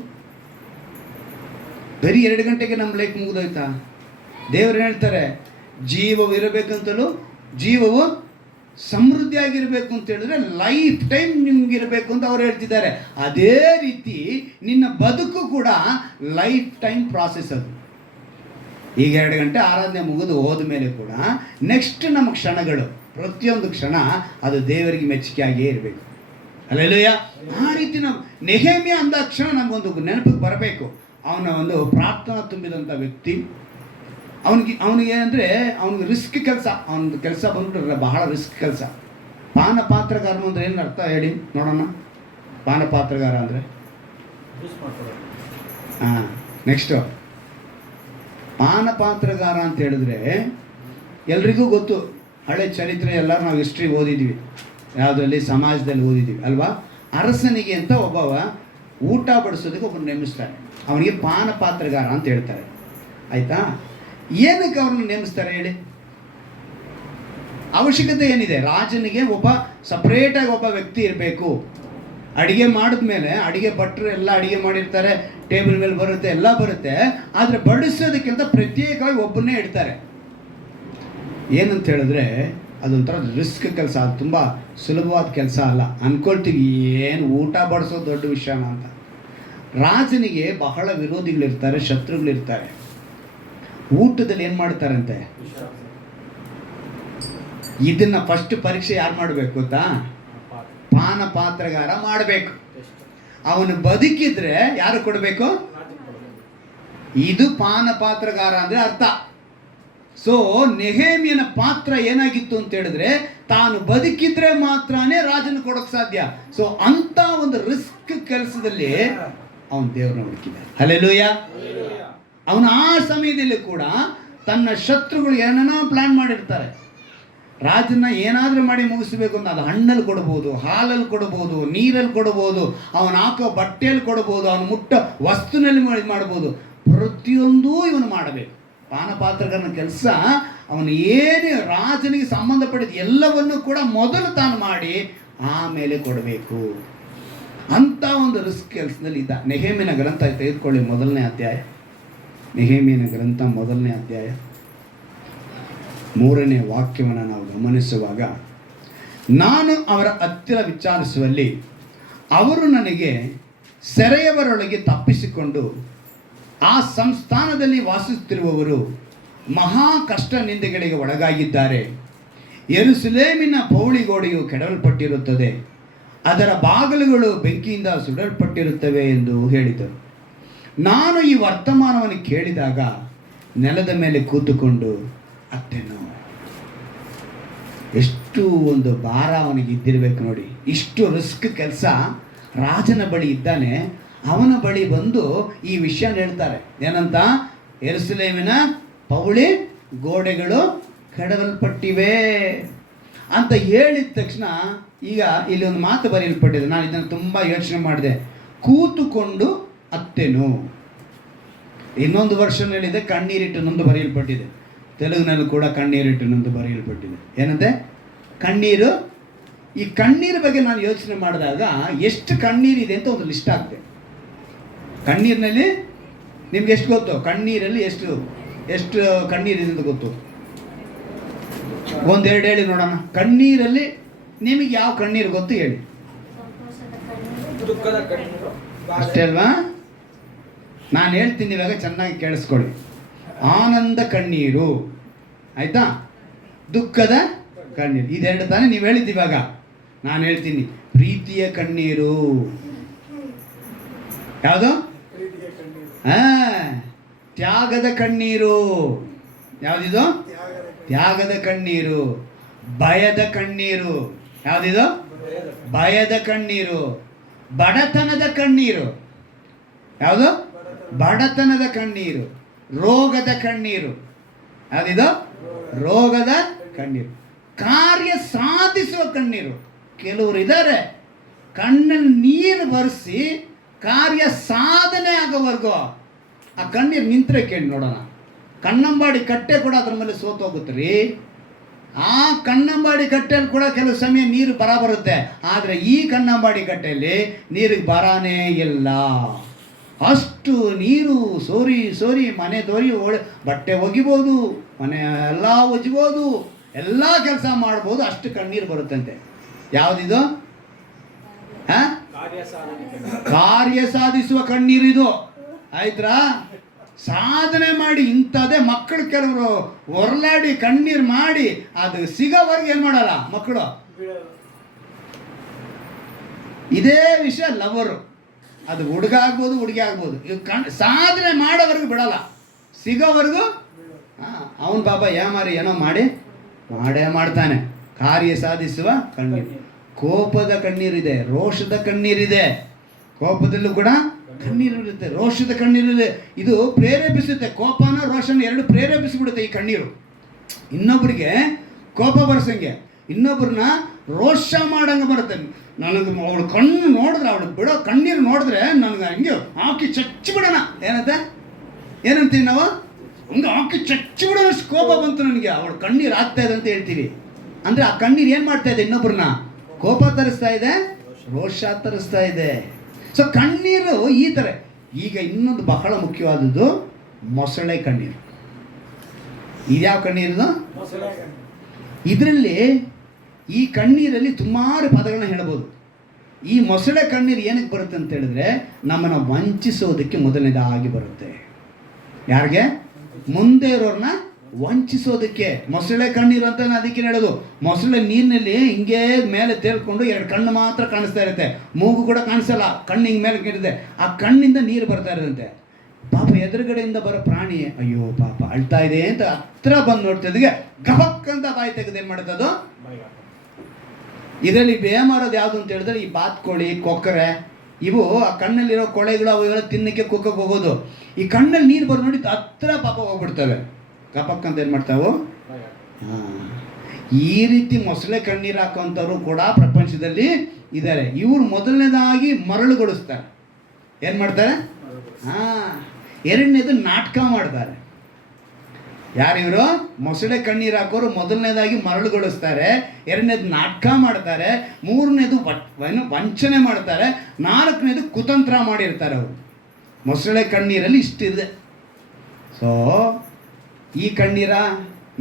ಬರೀ 2 ಗಂಟೆಗೆ ನಮ್ಮ ಲೈಫ್ ಮುಗ್ದೋಯ್ತಾ? ದೇವರು ಹೇಳ್ತಾರೆ, ಜೀವವು ಇರಬೇಕಂತಲೂ ಜೀವವು ಸಮೃದ್ಧಿಯಾಗಿರಬೇಕು ಅಂತ ಹೇಳಿದ್ರೆ ಲೈಫ್ ಟೈಮ್ ನಿಮ್ಗಿರಬೇಕು ಅಂತ ಅವ್ರು ಹೇಳ್ತಿದ್ದಾರೆ. ಅದೇ ರೀತಿ ನಿನ್ನ ಬದುಕು ಕೂಡ ಲೈಫ್ ಟೈಮ್ ಪ್ರಾಸೆಸ್. ಅದು ಈಗ 2 ಗಂಟೆ ಆರಾಧನೆ ಮುಗಿದು ಹೋದ ಮೇಲೆ ಕೂಡ ನೆಕ್ಸ್ಟ್ ನಮ್ಮ ಕ್ಷಣಗಳು, ಪ್ರತಿಯೊಂದು ಕ್ಷಣ ಅದು ದೇವರಿಗೆ ಮೆಚ್ಚುಗೆಯಾಗಿಯೇ ಇರಬೇಕು. ಅಲ್ಲೆಲ್ಲೂಯ. ಆ ರೀತಿ ನಾವು ನೆಹೆಮ್ಯ ಅಂದ ಕ್ಷಣ ನಮಗೊಂದು ನೆನಪಿಗೆ ಬರಬೇಕು. ಅವನ ಒಂದು ಪ್ರಾರ್ಥನಾ ತುಂಬಿದಂಥ ವ್ಯಕ್ತಿ. ಅವನಿಗೆ ಅಂದರೆ ಅವನಿಗೆ ರಿಸ್ಕ್ ಕೆಲಸ, ಅವನದು ಕೆಲಸ ಬಂದ್ಬಿಟ್ರೆ ಬಹಳ ರಿಸ್ಕ್ ಕೆಲಸ. ಪಾನಪಾತ್ರಗಾರನು ಅಂದರೆ ಏನು ಅರ್ಥ ಹೇಳಿ ನೋಡೋಣ. ಪಾನಪಾತ್ರಗಾರ ಅಂದರೆ ನೆಕ್ಸ್ಟು ಪಾನಪಾತ್ರಗಾರ ಅಂತ ಹೇಳಿದ್ರೆ ಎಲ್ರಿಗೂ ಗೊತ್ತು. ಹಳೆ ಚರಿತ್ರೆ ಎಲ್ಲರೂ ನಾವು ಹಿಸ್ಟ್ರಿ ಓದಿದ್ದೀವಿ, ಯಾವುದರಲ್ಲಿ ಸಮಾಜದಲ್ಲಿ ಓದಿದ್ದೀವಿ ಅಲ್ವಾ. ಅರಸನಿಗೆ ಅಂತ ಒಬ್ಬವ ಊಟ ಬಡಿಸೋದಕ್ಕೆ ಒಬ್ಬರು ನೇಮಿಸ್ತಾರೆ. ಅವನಿಗೆ ಪಾನಪಾತ್ರಗಾರ ಅಂತ ಹೇಳ್ತಾರೆ. ಆಯಿತಾ? ಏನಕ್ಕೆ ಅವ್ರನ್ನ ನೇಮಿಸ್ತಾರೆ ಹೇಳಿ? ಅವಶ್ಯಕತೆ ಏನಿದೆ? ರಾಜನಿಗೆ ಒಬ್ಬ ಸಪ್ರೇಟಾಗಿ ಒಬ್ಬ ವ್ಯಕ್ತಿ ಇರಬೇಕು. ಅಡುಗೆ ಮಾಡಿದ್ಮೇಲೆ ಅಡುಗೆ ಭಟ್ರು ಎಲ್ಲ ಅಡುಗೆ ಮಾಡಿರ್ತಾರೆ, ಟೇಬಲ್ ಮೇಲೆ ಬರುತ್ತೆ, ಎಲ್ಲ ಬರುತ್ತೆ. ಆದರೆ ಬಡಿಸೋದಕ್ಕಿಂತ ಪ್ರತ್ಯೇಕವಾಗಿ ಒಬ್ಬನ್ನೇ ಇಡ್ತಾರೆ. ಏನಂತ ಹೇಳಿದ್ರೆ ಅದೊಂಥರ ರಿಸ್ಕ್ ಕೆಲಸ. ಅದು ತುಂಬ ಸುಲಭವಾದ ಕೆಲಸ ಅಲ್ಲ. ಅಂದ್ಕೊಳ್ತೀವಿ ಏನು ಊಟ ಬಡಿಸೋದು ದೊಡ್ಡ ವಿಷಯನ ಅಂತ. ರಾಜನಿಗೆ ಬಹಳ ವಿರೋಧಿಗಳಿರ್ತಾರೆ, ಶತ್ರುಗಳಿರ್ತಾರೆ. ಊಟದಲ್ಲಿ ಏನು ಮಾಡ್ತಾರಂತೆ, ಇದನ್ನ ಫಸ್ಟ್ ಪರೀಕ್ಷೆ ಯಾರು ಮಾಡಬೇಕು ಗೊತ್ತಾ? ಪಾನಪಾತ್ರಗಾರ ಮಾಡಬೇಕು. ಅವನು ಬದುಕಿದ್ರೆ ಯಾರು ಕೊಡಬೇಕು? ಇದು ಪಾನಪಾತ್ರಗಾರ ಅಂದರೆ ಅರ್ಥ. ಸೊ ನೆಹೇಮಿಯನ ಪಾತ್ರ ಏನಾಗಿತ್ತು ಅಂತ ಹೇಳಿದ್ರೆ, ತಾನು ಬದುಕಿದ್ರೆ ಮಾತ್ರನೇ ರಾಜನ ಕೊಡೋಕೆ ಸಾಧ್ಯ. ಸೊ ಅಂತ ಒಂದು ರಿಸ್ಕ್ ಕೆಲಸದಲ್ಲಿ ಅವನು ದೇವ್ರನ್ನ ಹುಡುಕಿದ. ಹಲ್ಲೆಲೂಯಾ. ಅವನು ಆ ಸಮಯದಲ್ಲಿ ಕೂಡ ತನ್ನ ಶತ್ರುಗಳು ಏನನ್ನೋ ಪ್ಲಾನ್ ಮಾಡಿರ್ತಾರೆ. ರಾಜನ ಏನಾದರೂ ಮಾಡಿ ಮುಗಿಸ್ಬೇಕು ಅಂತ. ಅದು ಹಣ್ಣಲ್ಲಿ ಕೊಡ್ಬೋದು, ಹಾಲಲ್ಲಿ ಕೊಡ್ಬೋದು, ನೀರಲ್ಲಿ ಕೊಡ್ಬೋದು, ಅವನು ಹಾಕೋ ಬಟ್ಟೆಯಲ್ಲಿ ಕೊಡ್ಬೋದು, ಅವನು ಮುಟ್ಟೋ ವಸ್ತುನಲ್ಲಿ ಮಾಡ್ಬೋದು. ಪ್ರತಿಯೊಂದೂ ಇವನು ಮಾಡಬೇಕು. ಪಾನಪಾತ್ರಗಾರನ ಕೆಲಸ ಅವನು ಏನು ರಾಜನಿಗೆ ಸಂಬಂಧಪಟ್ಟಿದ ಎಲ್ಲವನ್ನೂ ಕೂಡ ಮೊದಲು ತಾನು ಮಾಡಿ ಆಮೇಲೆ ಕೊಡಬೇಕು. ಅಂಥ ಒಂದು ರಿಸ್ಕ್ ಕೆಲಸದಲ್ಲಿ ಇದ್ದ. ನೆಹೆಮೀಯನ ಗ್ರಂಥ ತೆಗೆದುಕೊಳ್ಳಿ, ಮೊದಲನೇ ಅಧ್ಯಾಯ. ನೆಹೆಮೀಯನ ಗ್ರಂಥ ಮೊದಲನೇ ಅಧ್ಯಾಯ 3ನೇ ವಾಕ್ಯವನ್ನು ನಾವು ಗಮನಿಸುವಾಗ, ನಾನು ಅವರ ಹತ್ತಿರ ವಿಚಾರಿಸುವಲ್ಲಿ ಅವರು ನನಗೆ ಸೆರೆಯವರೊಳಗೆ ತಪ್ಪಿಸಿಕೊಂಡು ಆ ಸಂಸ್ಥಾನದಲ್ಲಿ ವಾಸಿಸುತ್ತಿರುವವರು ಮಹಾ ಕಷ್ಟ ನಿಂದೆಗಳಿಗೆ ಒಳಗಾಗಿದ್ದಾರೆ. ಯೆರೂಸಲೇಮಿನ ಪೌಳಿಗೋಡೆಯು ಕೆಡವಲ್ಪಟ್ಟಿರುತ್ತದೆ, ಅದರ ಬಾಗಿಲುಗಳು ಬೆಂಕಿಯಿಂದ ಸುಡಲ್ಪಟ್ಟಿರುತ್ತವೆ ಎಂದು ಹೇಳಿದರು. ನಾನು ಈ ವರ್ತಮಾನವನ್ನು ಕೇಳಿದಾಗ ನೆಲದ ಮೇಲೆ ಕೂತುಕೊಂಡು ಅತ್ತೆನು. ಎಷ್ಟು ಒಂದು ಭಾರ ಅವನಿಗೆ ಇದ್ದಿರಬೇಕು ನೋಡಿ. ಇಷ್ಟು ರಿಸ್ಕ್ ಕೆಲಸ. ರಾಜನ ಬಳಿ ಇದ್ದಾನೆ, ಅವನ ಬಳಿ ಬಂದು ಈ ವಿಷಯ ಹೇಳ್ತಾರೆ. ಏನಂತ? ಯೆರೂಸಲೇಮಿನ ಪೌಳಿ ಗೋಡೆಗಳು ಕೆಡವಲ್ಪಟ್ಟಿವೆ ಅಂತ ಹೇಳಿದ ತಕ್ಷಣ, ಈಗ ಇಲ್ಲಿ ಒಂದು ಮಾತು ಬರೆಯಲ್ಪಟ್ಟಿದೆ. ನಾನು ಇದನ್ನು ತುಂಬ ಯೋಚನೆ ಮಾಡಿದೆ. ಕೂತುಕೊಂಡು ಅತ್ತೆನು. ಇನ್ನೊಂದು ವರ್ಷನಲ್ಲಿದೆ ಕಣ್ಣೀರಿಟ್ಟು ನೊಂದು ಬರೆಯಲ್ಪಟ್ಟಿದೆ. ತೆಲುಗಿನಲ್ಲೂ ಕೂಡ ಕಣ್ಣೀರಿಟ್ಟು ನೊಂದು ಬರೆಯಲ್ಪಟ್ಟಿದೆ. ಏನಂತೆ? ಕಣ್ಣೀರು. ಈ ಕಣ್ಣೀರ ಬಗ್ಗೆ ನಾನು ಯೋಚನೆ ಮಾಡಿದಾಗ ಎಷ್ಟು ಕಣ್ಣೀರಿದೆ ಅಂತ ಒಂದು ಲಿಸ್ಟ್ ಆಗ್ತದೆ. ಕಣ್ಣೀರಿನಲ್ಲಿ ನಿಮ್ಗೆ ಎಷ್ಟು ಗೊತ್ತು? ಕಣ್ಣೀರಲ್ಲಿ ಎಷ್ಟು ಕಣ್ಣೀರಿದೆ ಅಂತ ಗೊತ್ತು? ಒಂದೆರಡು ಹೇಳಿ ನೋಡೋಣ. ಕಣ್ಣೀರಲ್ಲಿ ನಿಮಗೆ ಯಾವ ಕಣ್ಣೀರು ಗೊತ್ತು ಹೇಳಿ? ಅಷ್ಟೇ ಅಲ್ವಾ? ನಾನು ಹೇಳ್ತೀನಿ ಇವಾಗ, ಚೆನ್ನಾಗಿ ಕೇಳಿಸ್ಕೊಳ್ಳಿ. ಆನಂದ ಕಣ್ಣೀರು, ಆಯ್ತಾ? ದುಃಖದ ಕಣ್ಣೀರು, ಇದೆರಡು ತಾನೇ ನೀವು ಹೇಳಿದ್ದು. ಇವಾಗ ನಾನು ಹೇಳ್ತೀನಿ ಪ್ರೀತಿಯ ಕಣ್ಣೀರು. ಯಾವುದು? ತ್ಯಾಗದ ಕಣ್ಣೀರು. ಯಾವುದಿದು? ತ್ಯಾಗದ ಕಣ್ಣೀರು. ಭಯದ ಕಣ್ಣೀರು. ಯಾವುದಿದು? ಭಯದ ಕಣ್ಣೀರು. ಬಡತನದ ಕಣ್ಣೀರು. ಯಾವುದು? ಬಡತನದ ಕಣ್ಣೀರು. ರೋಗದ ಕಣ್ಣೀರು. ಯಾವುದಿದು? ರೋಗದ ಕಣ್ಣೀರು. ಕಾರ್ಯ ಸಾಧಿಸುವ ಕಣ್ಣೀರು. ಕೆಲವರು ಇದ್ದಾರೆ, ಕಣ್ಣಲ್ಲಿ ನೀರು ಬರೆಸಿ ಕಾರ್ಯ ಸಾಧನೆ ಆಗೋವರೆಗೂ ಆ ಕಣ್ಣೀರು ನಿಂತರೆ ಕೇಳಿ ನೋಡೋಣ. ಕಣ್ಣಂಬಾಡಿ ಕಟ್ಟೆ ಕೂಡ ಅದ್ರ ಮೇಲೆ ಸೋತೋಗುತ್ತೆ ರೀ. ಆ ಕಣ್ಣಂಬಾಡಿ ಕಟ್ಟೆಯಲ್ಲಿ ಕೂಡ ಕೆಲವು ಸಮಯ ನೀರು ಬರುತ್ತೆ, ಆದರೆ ಈ ಕಣ್ಣಂಬಾಡಿ ಕಟ್ಟೆಯಲ್ಲಿ ನೀರಿಗೆ ಬರಾನೇ ಇಲ್ಲ. ಅಷ್ಟು ನೀರು ಸೋರಿ ಮನೆ ತೋರಿ ಬಟ್ಟೆ ಒಗಿಬೋದು, ಮನೆ ಎಲ್ಲ ಒಜ್ಬೋದು, ಎಲ್ಲ ಕೆಲಸ ಮಾಡ್ಬೋದು, ಅಷ್ಟು ಕಣ್ಣೀರು ಬರುತ್ತಂತೆ. ಯಾವುದಿದು? ಕಾರ್ಯ ಸಾಧಿಸುವ ಕಣ್ಣೀರಿದು. ಆಯ್ತಾ? ಸಾಧನೆ ಮಾಡಿ ಇಂಥದ್ದೇ ಮಕ್ಕಳು ಕೆಲವರು ಹೊರಲಾಡಿ ಕಣ್ಣೀರು ಮಾಡಿ ಅದು ಸಿಗೋವರೆಗೆ ಏನು ಮಾಡಲ್ಲ ಮಕ್ಕಳು. ಇದೇ ವಿಷಯ ಲವರು. ಅದು ಹುಡುಗ ಆಗ್ಬೋದು, ಹುಡುಗಿ ಆಗ್ಬೋದು. ಸಾಧನೆ ಮಾಡೋವರೆಗೂ ಬಿಡಲ್ಲ, ಸಿಗೋವರೆಗೂ ಅವನ ಬಾಬಾ ಏಮಾರಿ ಏನೋ ಮಾಡೇ ಮಾಡ್ತಾನೆ. ಕಾರ್ಯ ಸಾಧಿಸುವ ಕಣ್ಣೀರು. ಕೋಪದ ಕಣ್ಣೀರಿದೆ, ರೋಷದ ಕಣ್ಣೀರಿದೆ. ಕೋಪದಲ್ಲೂ ಕೂಡ ಕಣ್ಣೀರಿರುತ್ತೆ, ರೋಷದ ಕಣ್ಣೀರಿದೆ. ಇದು ಪ್ರೇರೇಪಿಸುತ್ತೆ. ಕೋಪನ ರೋಷನ ಎರಡು ಪ್ರೇರೇಪಿಸಿಬಿಡುತ್ತೆ ಈ ಕಣ್ಣೀರು. ಇನ್ನೊಬ್ಬರಿಗೆ ಕೋಪ ಬರ್ಸಂಗೆ, ಇನ್ನೊಬ್ಬರನ್ನ ರೋಷ ಮಾಡಂಗೆ ಬರುತ್ತೆ. ನನಗೆ ಅವಳು ಕಣ್ಣು ನೋಡಿದ್ರೆ, ಅವಳು ಬಿಡೋ ಕಣ್ಣೀರು ನೋಡಿದ್ರೆ ನನಗೆ ಹಂಗೆ ಹಾಕಿ ಚಚ್ಚಿಬಿಡೋಣ. ಏನಂತೀವಿ ನಾವು? ಹಂಗೆ ಹಾಕಿ ಚಚ್ಚಿಬಿಡೋಷ್ಟು ಕೋಪ ಬಂತು ನನಗೆ, ಅವಳು ಕಣ್ಣೀರು ಆಗ್ತಾ ಇದೆ ಅಂತ ಹೇಳ್ತೀವಿ. ಅಂದರೆ ಆ ಕಣ್ಣೀರು ಏನು ಮಾಡ್ತಾ ಇದೆ? ಇನ್ನೊಬ್ಬರನ್ನ ಕೋಪ ತರಿಸ್ತಾ ಇದೆ, ರೋಷ ತರಿಸ್ತಾ ಇದೆ. ಸೊ ಕಣ್ಣೀರು ಈ ಥರ. ಈಗ ಇನ್ನೊಂದು ಬಹಳ ಮುಖ್ಯವಾದದ್ದು ಮೊಸಳೆ ಕಣ್ಣೀರು. ಇದ್ಯಾವ ಕಣ್ಣೀರು? ಇದರಲ್ಲಿ ಈ ಕಣ್ಣೀರಲ್ಲಿ ಸುಮಾರು ಪದಗಳನ್ನ ಹೇಳ್ಬೋದು. ಈ ಮೊಸಳೆ ಕಣ್ಣೀರು ಏನಕ್ಕೆ ಬರುತ್ತೆ ಅಂತ ಹೇಳಿದ್ರೆ, ನಮ್ಮನ್ನು ವಂಚಿಸೋದಕ್ಕೆ ಮೊದಲನೇದಾಗಿ ಬರುತ್ತೆ. ಯಾರಿಗೆ? ಮುಂದೆ ಇರೋರನ್ನ ವಂಚಿಸೋದಕ್ಕೆ ಮೊಸಳೆ ಕಣ್ಣೀರು ಅಂತ ಅದಕ್ಕೆ ಹೇಳೋದು. ಮೊಸಳೆ ನೀರಿನಲ್ಲಿ ಹಿಂಗೆ ಮೇಲೆ ತೇಲ್ಕೊಂಡು ಎರಡು ಕಣ್ಣು ಮಾತ್ರ ಕಾಣಿಸ್ತಾ ಇರುತ್ತೆ, ಮೂಗು ಕೂಡ ಕಾಣಿಸಲ್ಲ, ಕಣ್ಣು ಹಿಂಗೆ ಮೇಲೆ ಇರುತ್ತೆ. ಆ ಕಣ್ಣಿಂದ ನೀರು ಬರ್ತಾ ಇರುತ್ತೆ. ಪಾಪ ಎದುರುಗಡೆಯಿಂದ ಬರೋ ಪ್ರಾಣಿ ಅಯ್ಯೋ ಪಾಪ ಅಳ್ತಾ ಇದೆ ಅಂತ ಹತ್ರ ಬಂದು ನೋಡ್ತಿದ್ದಿಗೆ ಗಬಕ್ ಅಂತ ಬಾಯಿ ತೆಗೆದು ಏನು ಮಾಡುತ್ತೆ ಅದು. ಇದರಲ್ಲಿ ಬೇಮಾರೋದು ಯಾವುದು ಅಂತ ಹೇಳಿದ್ರೆ ಈ ಬಾತ್ಕೋಳಿ, ಕೊಕ್ಕರೆ, ಇವು ಆ ಕಣ್ಣಲ್ಲಿರೋ ಕೊಳೆಗಳು ಅವು ಇವೆಲ್ಲ ತಿನ್ನಕ್ಕೆ ಕುಕ್ಕಕ್ಕೆ ಹೋಗೋದು. ಈ ಕಣ್ಣಲ್ಲಿ ನೀರು ಬರೋ ನೋಡಿ ಹತ್ರ ಪಾಪ ಹೋಗ್ಬಿಡ್ತವೆ, ಕಪಕ್ ಅಂತ ಏನು ಮಾಡ್ತಾವು. ಈ ರೀತಿ ಮೊಸಳೆ ಕಣ್ಣೀರು ಹಾಕೋಂಥವ್ರು ಕೂಡ ಪ್ರಪಂಚದಲ್ಲಿ ಇದ್ದಾರೆ. ಇವರು ಮೊದಲನೇದಾಗಿ ಮರಳುಗೊಳಿಸ್ತಾರೆ. ಏನು ಮಾಡ್ತಾರೆ? ಎರಡನೇದು ನಾಟಕ ಮಾಡ್ತಾರೆ. ಯಾರಿವರು? ಮೊಸಳೆ ಕಣ್ಣೀರು ಹಾಕೋರು ಮೊದಲನೇದಾಗಿ ಮರಳುಗೊಳಿಸ್ತಾರೆ, ಎರಡನೇದು ನಾಟಕ ಮಾಡ್ತಾರೆ, ಮೂರನೇದು ವಂಚನೆ ಮಾಡ್ತಾರೆ, ನಾಲ್ಕನೇದು ಕುತಂತ್ರ ಮಾಡಿರ್ತಾರೆ ಅವರು. ಮೊಸಳೆ ಕಣ್ಣೀರಲ್ಲಿ ಇಷ್ಟಿದೆ. ಸೊ ಈ ಕಣ್ಣೀರ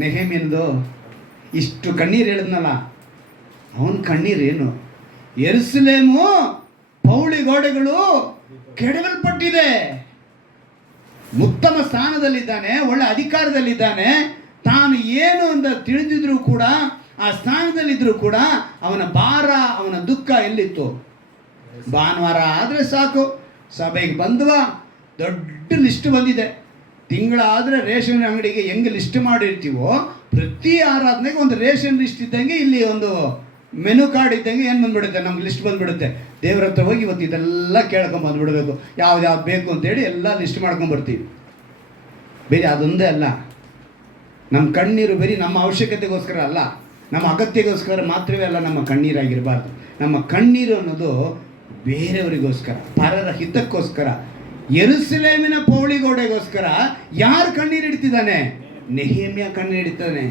ನೆಹೆಮ್ಯನದು ಇಷ್ಟು ಕಣ್ಣೀರು ಹೇಳಿದ್ನಲ್ಲ, ಅವನ ಕಣ್ಣೀರೇನು? ಯೆರೂಸಲೇಮು ಪೌಳಿ ಗೋಡೆಗಳು ಕೆಡವಲ್ಪಟ್ಟಿದೆ. ಉತ್ತಮ ಸ್ಥಾನದಲ್ಲಿದ್ದಾನೆ, ಒಳ್ಳೆ ಅಧಿಕಾರದಲ್ಲಿದ್ದಾನೆ, ತಾನು ಏನು ಅಂತ ತಿಳಿದಿದ್ರು ಕೂಡ, ಆ ಸ್ಥಾನದಲ್ಲಿದ್ದರೂ ಕೂಡ ಅವನ ಭಾರ, ಅವನ ದುಃಖ ಎಲ್ಲಿತ್ತು? ಭಾನುವಾರ ಆದರೆ ಸಾಕು, ಸಭೆಗೆ ಬಂದವ, ದೊಡ್ಡ ಲಿಸ್ಟ್ ಬಂದಿದೆ. ತಿಂಗಳಾದರೆ ರೇಷನ್ ಅಂಗಡಿಗೆ ಹೆಂಗೆ ಲಿಸ್ಟ್ ಮಾಡಿರ್ತೀವೋ, ಪ್ರತಿ ಆರಾಧನೆಗೆ ಒಂದು ರೇಷನ್ ಲಿಸ್ಟ್ ಇದ್ದಂಗೆ ಇಲ್ಲಿ ಒಂದು ಮೆನು ಕಾರ್ಡ್ ಇದ್ದಂಗೆ ಏನು ಬಂದುಬಿಡುತ್ತೆ, ನಮ್ಗೆ ಲಿಸ್ಟ್ ಬಂದುಬಿಡುತ್ತೆ. ದೇವ್ರ ಹತ್ರ ಹೋಗಿ ಇವತ್ತು ಇದೆಲ್ಲ ಕೇಳ್ಕೊಂಬಂದುಬಿಡಬೇಕು, ಯಾವ್ದು ಬೇಕು ಅಂತೇಳಿ ಎಲ್ಲ ಲಿಸ್ಟ್ ಮಾಡ್ಕೊಂಬರ್ತೀವಿ. ಬೇರೆ ಅದೊಂದೇ ಅಲ್ಲ, ನಮ್ಮ ಕಣ್ಣೀರು ಬರೀ ನಮ್ಮ ಅವಶ್ಯಕತೆಗೋಸ್ಕರ ಅಲ್ಲ, ನಮ್ಮ ಅಗತ್ಯಗೋಸ್ಕರ ಮಾತ್ರವೇ ಅಲ್ಲ ನಮ್ಮ ಕಣ್ಣೀರಾಗಿರಬಾರ್ದು. ನಮ್ಮ ಕಣ್ಣೀರು ಅನ್ನೋದು ಬೇರೆಯವರಿಗೋಸ್ಕರ, ಪರರ ಹಿತಕ್ಕೋಸ್ಕರ. ಯೆರೂಸಲೇಮಿನ ಪೌಳಿಗೋಡೆಗೋಸ್ಕರ ಯಾರು ಕಣ್ಣೀರಿಡ್ತಿದ್ದಾನೆ? ನೆಹೆಮ್ಯ ಕಣ್ಣೀರಿಡ್ತಾನೆ.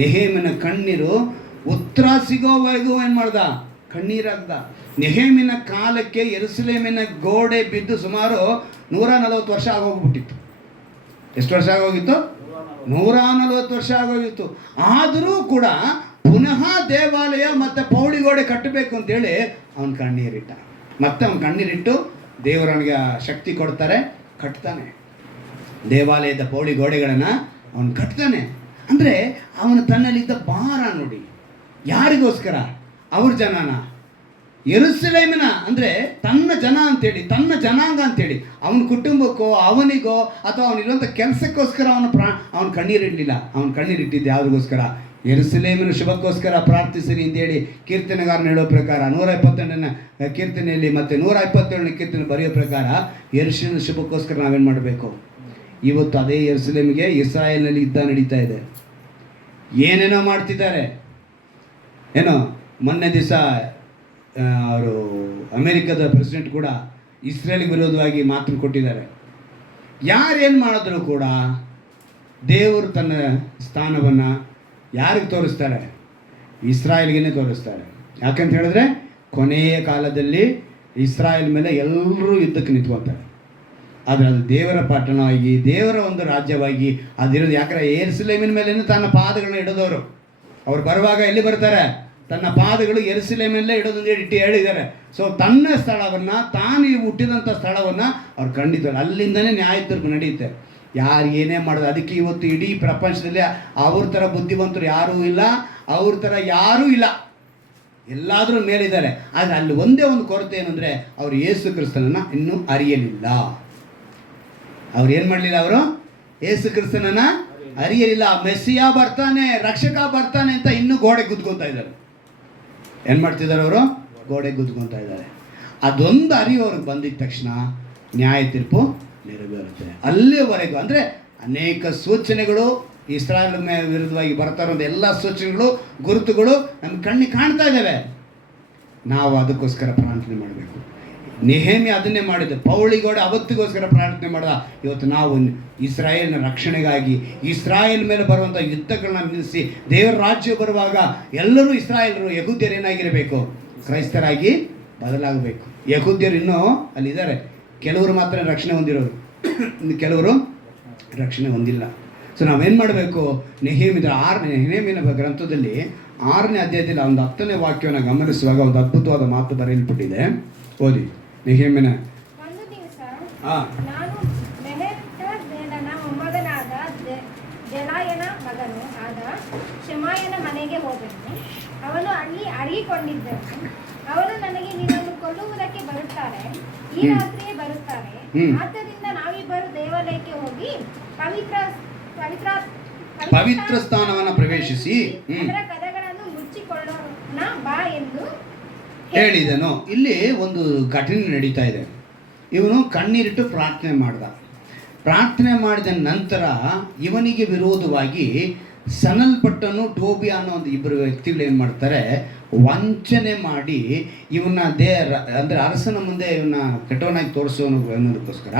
ನೆಹೆಮ್ಯನ ಕಣ್ಣೀರು ಉತ್ತರ ಸಿಗೋವರೆಗೂ ಏನು ಮಾಡ್ದ? ಕಣ್ಣೀರಾಗ್ದ. ನೆಹೆಮ್ಯನ ಕಾಲಕ್ಕೆ ಯೆರೂಸಲೇಮಿನ ಗೋಡೆ ಬಿದ್ದು ಸುಮಾರು 140 ವರ್ಷ ಆಗೋಗ್ಬಿಟ್ಟಿತ್ತು. ಎಷ್ಟು ವರ್ಷ ಆಗೋಗಿತ್ತು? 140 ವರ್ಷ ಆಗೋಗಿತ್ತು. ಆದರೂ ಕೂಡ ಪುನಃ ದೇವಾಲಯ ಮತ್ತು ಪೌಳಿಗೋಡೆ ಕಟ್ಟಬೇಕು ಅಂತೇಳಿ ಅವನ ಕಣ್ಣೀರಿಟ್ಟ. ಮತ್ತೆ ಅವನ ಕಣ್ಣೀರಿಟ್ಟು ದೇವರವನಿಗೆ ಶಕ್ತಿ ಕೊಡ್ತಾರೆ, ಕಟ್ತಾನೆ. ದೇವಾಲಯದ ಪೌಳಿ ಗೋಡೆಗಳನ್ನು ಅವನು ಕಟ್ತಾನೆ. ಅಂದರೆ ಅವನು ತನ್ನಲ್ಲಿದ್ದ ಭಾರ ನೋಡಿ. ಯಾರಿಗೋಸ್ಕರ? ಅವ್ರ ಜನನ, ಯೆರೂಸಲೇಮಿನ ಅಂದರೆ ತನ್ನ ಜನ ಅಂತೇಳಿ, ತನ್ನ ಜನಾಂಗ ಅಂತೇಳಿ, ಅವನ ಕುಟುಂಬಕ್ಕೋ ಅವನಿಗೋ ಅಥವಾ ಅವನಿರುವಂಥ ಕೆಲಸಕ್ಕೋಸ್ಕರ ಅವನು ಕಣ್ಣೀರಿಡಲಿಲ್ಲ. ಅವನು ಕಣ್ಣೀರಿಟ್ಟಿದ್ದು ಯಾವುದಕ್ಕೋಸ್ಕರ? ಯೆರೂಸಲೇಮಿನ ಶುಭಕ್ಕೋಸ್ಕರ ಪ್ರಾರ್ಥಿಸಿರಿ ಅಂತೇಳಿ ಕೀರ್ತನೆಗಾರನ ಹೇಳೋ ಪ್ರಕಾರ 128ನೇ ಕೀರ್ತನೆಯಲ್ಲಿ ಮತ್ತು 127ನೇ ಕೀರ್ತನೆ ಬರೆಯೋ ಪ್ರಕಾರ ಯೆರೂಸಲೇಮಿನ ಶುಭಕ್ಕೋಸ್ಕರ ನಾವೇನು ಮಾಡಬೇಕು? ಇವತ್ತು ಅದೇ ಯೆರೂಸಲೇಮಿಗೆ ಇಸ್ರಾಯೇಲ್ನಲ್ಲಿ ಯುದ್ಧ ನಡೀತಾ ಇದೆ. ಏನೇನೋ ಮಾಡ್ತಿದ್ದಾರೆ. ಏನೋ ಮೊನ್ನೆ ದಿವಸ ಅವರು ಅಮೇರಿಕದ ಪ್ರೆಸಿಡೆಂಟ್ ಕೂಡ ಇಸ್ರೇಲ್ಗೆ ವಿರೋಧವಾಗಿ ಮಾತು ಕೊಟ್ಟಿದ್ದಾರೆ. ಯಾರೇನು ಮಾಡಿದ್ರು ಕೂಡ ದೇವರು ತನ್ನ ಸ್ಥಾನವನ್ನು ಯಾರಿಗೆ ತೋರಿಸ್ತಾರೆ? ಇಸ್ರಾಯೇಲ್ಗೆ ತೋರಿಸ್ತಾರೆ. ಯಾಕಂತ ಹೇಳಿದ್ರೆ ಕೊನೆಯ ಕಾಲದಲ್ಲಿ ಇಸ್ರಾಯೇಲ್ ಮೇಲೆ ಎಲ್ಲರೂ ಯುದ್ಧಕ್ಕೆ ನಿಂತ್ಕೊತಾರೆ. ಆದರೆ ಅದು ದೇವರ ಪಟ್ಟಣವಾಗಿ, ದೇವರ ಒಂದು ರಾಜ್ಯವಾಗಿ ಅದಿರೋದು. ಯಾಕಂದರೆ ಯೆರೂಸಲೇಮಿನ ಮೇಲೆ ತನ್ನ ಪಾದಗಳನ್ನ ಇಡೋದವರು. ಅವ್ರು ಬರುವಾಗ ಎಲ್ಲಿ ಬರ್ತಾರೆ? ತನ್ನ ಪಾದಗಳು ಯೆರೂಸಲೇಮಲ್ಲೇ ಇಡೋದು ಅಂತ ಹೇಳಿದ್ದಾರೆ. ಸೊ ತನ್ನ ಸ್ಥಳವನ್ನು, ತಾನು ಹುಟ್ಟಿದಂಥ ಸ್ಥಳವನ್ನು ಅವ್ರು ಖಂಡಿತಾರೆ. ಅಲ್ಲಿಂದನೇ ನ್ಯಾಯ ತೀರ್ಪು ನಡೆಯುತ್ತೆ. ಯಾರು ಏನೇ ಮಾಡೋದು. ಅದಕ್ಕೆ ಇವತ್ತು ಇಡೀ ಪ್ರಪಂಚದಲ್ಲಿ ಅವ್ರ ಥರ ಬುದ್ಧಿವಂತರು ಯಾರೂ ಇಲ್ಲ, ಅವ್ರ ಥರ ಯಾರೂ ಇಲ್ಲ, ಎಲ್ಲಾದರೂ ಮೇಲಿದ್ದಾರೆ. ಆದರೆ ಅಲ್ಲಿ ಒಂದೇ ಒಂದು ಕೊರತೆ ಏನಂದರೆ ಅವರು ಯೇಸು ಕ್ರಿಸ್ತನನ್ನು ಇನ್ನೂ ಅರಿಯಲಿಲ್ಲ. ಅವ್ರು ಏನು ಮಾಡಲಿಲ್ಲ? ಅವರು ಯೇಸು ಕ್ರಿಸ್ತನನ್ನು ಅರಿಯಲಿಲ್ಲ. ಮೆಸ್ಸಿಯ ಬರ್ತಾನೆ, ರಕ್ಷಕ ಬರ್ತಾನೆ ಅಂತ ಇನ್ನೂ ಗೋಡೆ ಗುದ್ಕೊತಾ ಇದ್ದಾರೆ. ಏನು ಮಾಡ್ತಿದ್ದಾರೆ ಅವರು? ಗೋಡೆ ಗುದ್ಕೊತಾ ಇದ್ದಾರೆ. ಅದೊಂದು ಅರಿವು ಅವ್ರಿಗೆ ಬಂದಿದ್ದ ತಕ್ಷಣ ನ್ಯಾಯ ತೀರ್ಪು ನೆರವೇರುತ್ತೆ. ಅಲ್ಲಿವರೆಗೂ ಅಂದರೆ ಅನೇಕ ಸೂಚನೆಗಳು ಇಸ್ರಾಯೇಲ್ ವಿರುದ್ಧವಾಗಿ ಬರ್ತಾ ಇರೋದು, ಎಲ್ಲ ಸೂಚನೆಗಳು, ಗುರುತುಗಳು ನಮ್ಮ ಕಣ್ಣಿಗೆ ಕಾಣ್ತಾ ಇದ್ದಾವೆ. ನಾವು ಅದಕ್ಕೋಸ್ಕರ ಪ್ರಾರ್ಥನೆ ಮಾಡಬೇಕು. ನೆಹೆಮ್ಯ ಅದನ್ನೇ ಮಾಡಿದ್ದ. ಪೌಳಿಗೋಡೆ ಅವತ್ತಿಗೋಸ್ಕರ ಪ್ರಾರ್ಥನೆ ಮಾಡಿದ. ಇವತ್ತು ನಾವು ಇಸ್ರಾಯೇಲ್ನ ರಕ್ಷಣೆಗಾಗಿ, ಇಸ್ರಾಯೇಲ್ ಮೇಲೆ ಬರುವಂಥ ಯುದ್ಧಗಳನ್ನ ನಿಲ್ಲಿಸಿ ದೇವರ ರಾಜ್ಯ ಬರುವಾಗ ಎಲ್ಲರೂ ಇಸ್ರಾಯೇಲರು, ಯಹೂದ್ಯರು ಏನಾಗಿರಬೇಕು? ಕ್ರೈಸ್ತರಾಗಿ ಬದಲಾಗಬೇಕು. ಯಹೂದ್ಯರು ಇನ್ನೂ ಅಲ್ಲಿದ್ದಾರೆ. ಕೆಲವರು ಮಾತ್ರ ರಕ್ಷಣೆ ಹೊಂದಿರೋರು, ಕೆಲವರು ರಕ್ಷಣೆ ಹೊಂದಿಲ್ಲ. ಸೊ ನಾವೇನು ಮಾಡಬೇಕು? ನೆಹೆಮ್ಯನ ಗ್ರಂಥದಲ್ಲಿ 6ನೇ ಅಧ್ಯಾಯದಲ್ಲಿ ಒಂದು 10ನೇ ವಾಕ್ಯವನ್ನು ಗಮನಿಸುವಾಗ ಒಂದು ಅದ್ಭುತವಾದ ಮಾತು ಬರೆಯಲ್ಪಟ್ಟಿದೆ. ಓದಿ. ನೆಹೆಮ್ಯನ ಒಂದು ದಿವಸ ನಾನು ಮೆಹೇರನ ಮೊಮ್ಮಗನಾದ ಜೆಲಾಯನ ಮಗನು ಆದ ಶಮಾಯನ ಮನೆಗೆ ಹೋದನು. ಅವನು ಅಲ್ಲಿ ಅಡಗಿಕೊಂಡಿದ್ದನು. ಅವನು ನನಗೆ, ನಿನ್ನನ್ನು ಕೊಲ್ಲುವುದಕ್ಕೆ ಬರುತ್ತಾರೆ, ಈ ರಾತ್ರಿಯೇ ಬರುತ್ತಾರೆ. ಆದ್ದರಿಂದ ನಾವಿಬ್ಬರು ದೇವಾಲಯಕ್ಕೆ ಹೋಗಿ ಪವಿತ್ರ ಸ್ಥಾನವನ್ನು ಪ್ರವೇಶಿಸಿ ಅದರ ಕದಗಳನ್ನು ಮುಚ್ಚಿಕೊಳ್ಳೋಣ ಬಾ ಎಂದು ಹೇಳಿದನು. ಇಲ್ಲಿ ಒಂದು ಘಟನೆ ನಡೀತಾ ಇದೆ. ಇವನು ಕಣ್ಣೀರಿಟ್ಟು ಪ್ರಾರ್ಥನೆ ಮಾಡ್ದ. ಪ್ರಾರ್ಥನೆ ಮಾಡಿದ ನಂತರ ಇವನಿಗೆ ವಿರೋಧವಾಗಿ ಸನಲ್ಪಟ್ಟನು, ಟೋಬಿಯ ಅನ್ನೋ ಒಂದು ಇಬ್ಬರು ವ್ಯಕ್ತಿಗಳು ಏನು ಮಾಡ್ತಾರೆ? ವಂಚನೆ ಮಾಡಿ ಇವನ್ನ ಅಂದರೆ ಅರಸನ ಮುಂದೆ ಇವನ್ನ ಕೆಟ್ಟವನಾಗಿ ತೋರಿಸೋನು ಅನ್ನೋದಕ್ಕೋಸ್ಕರ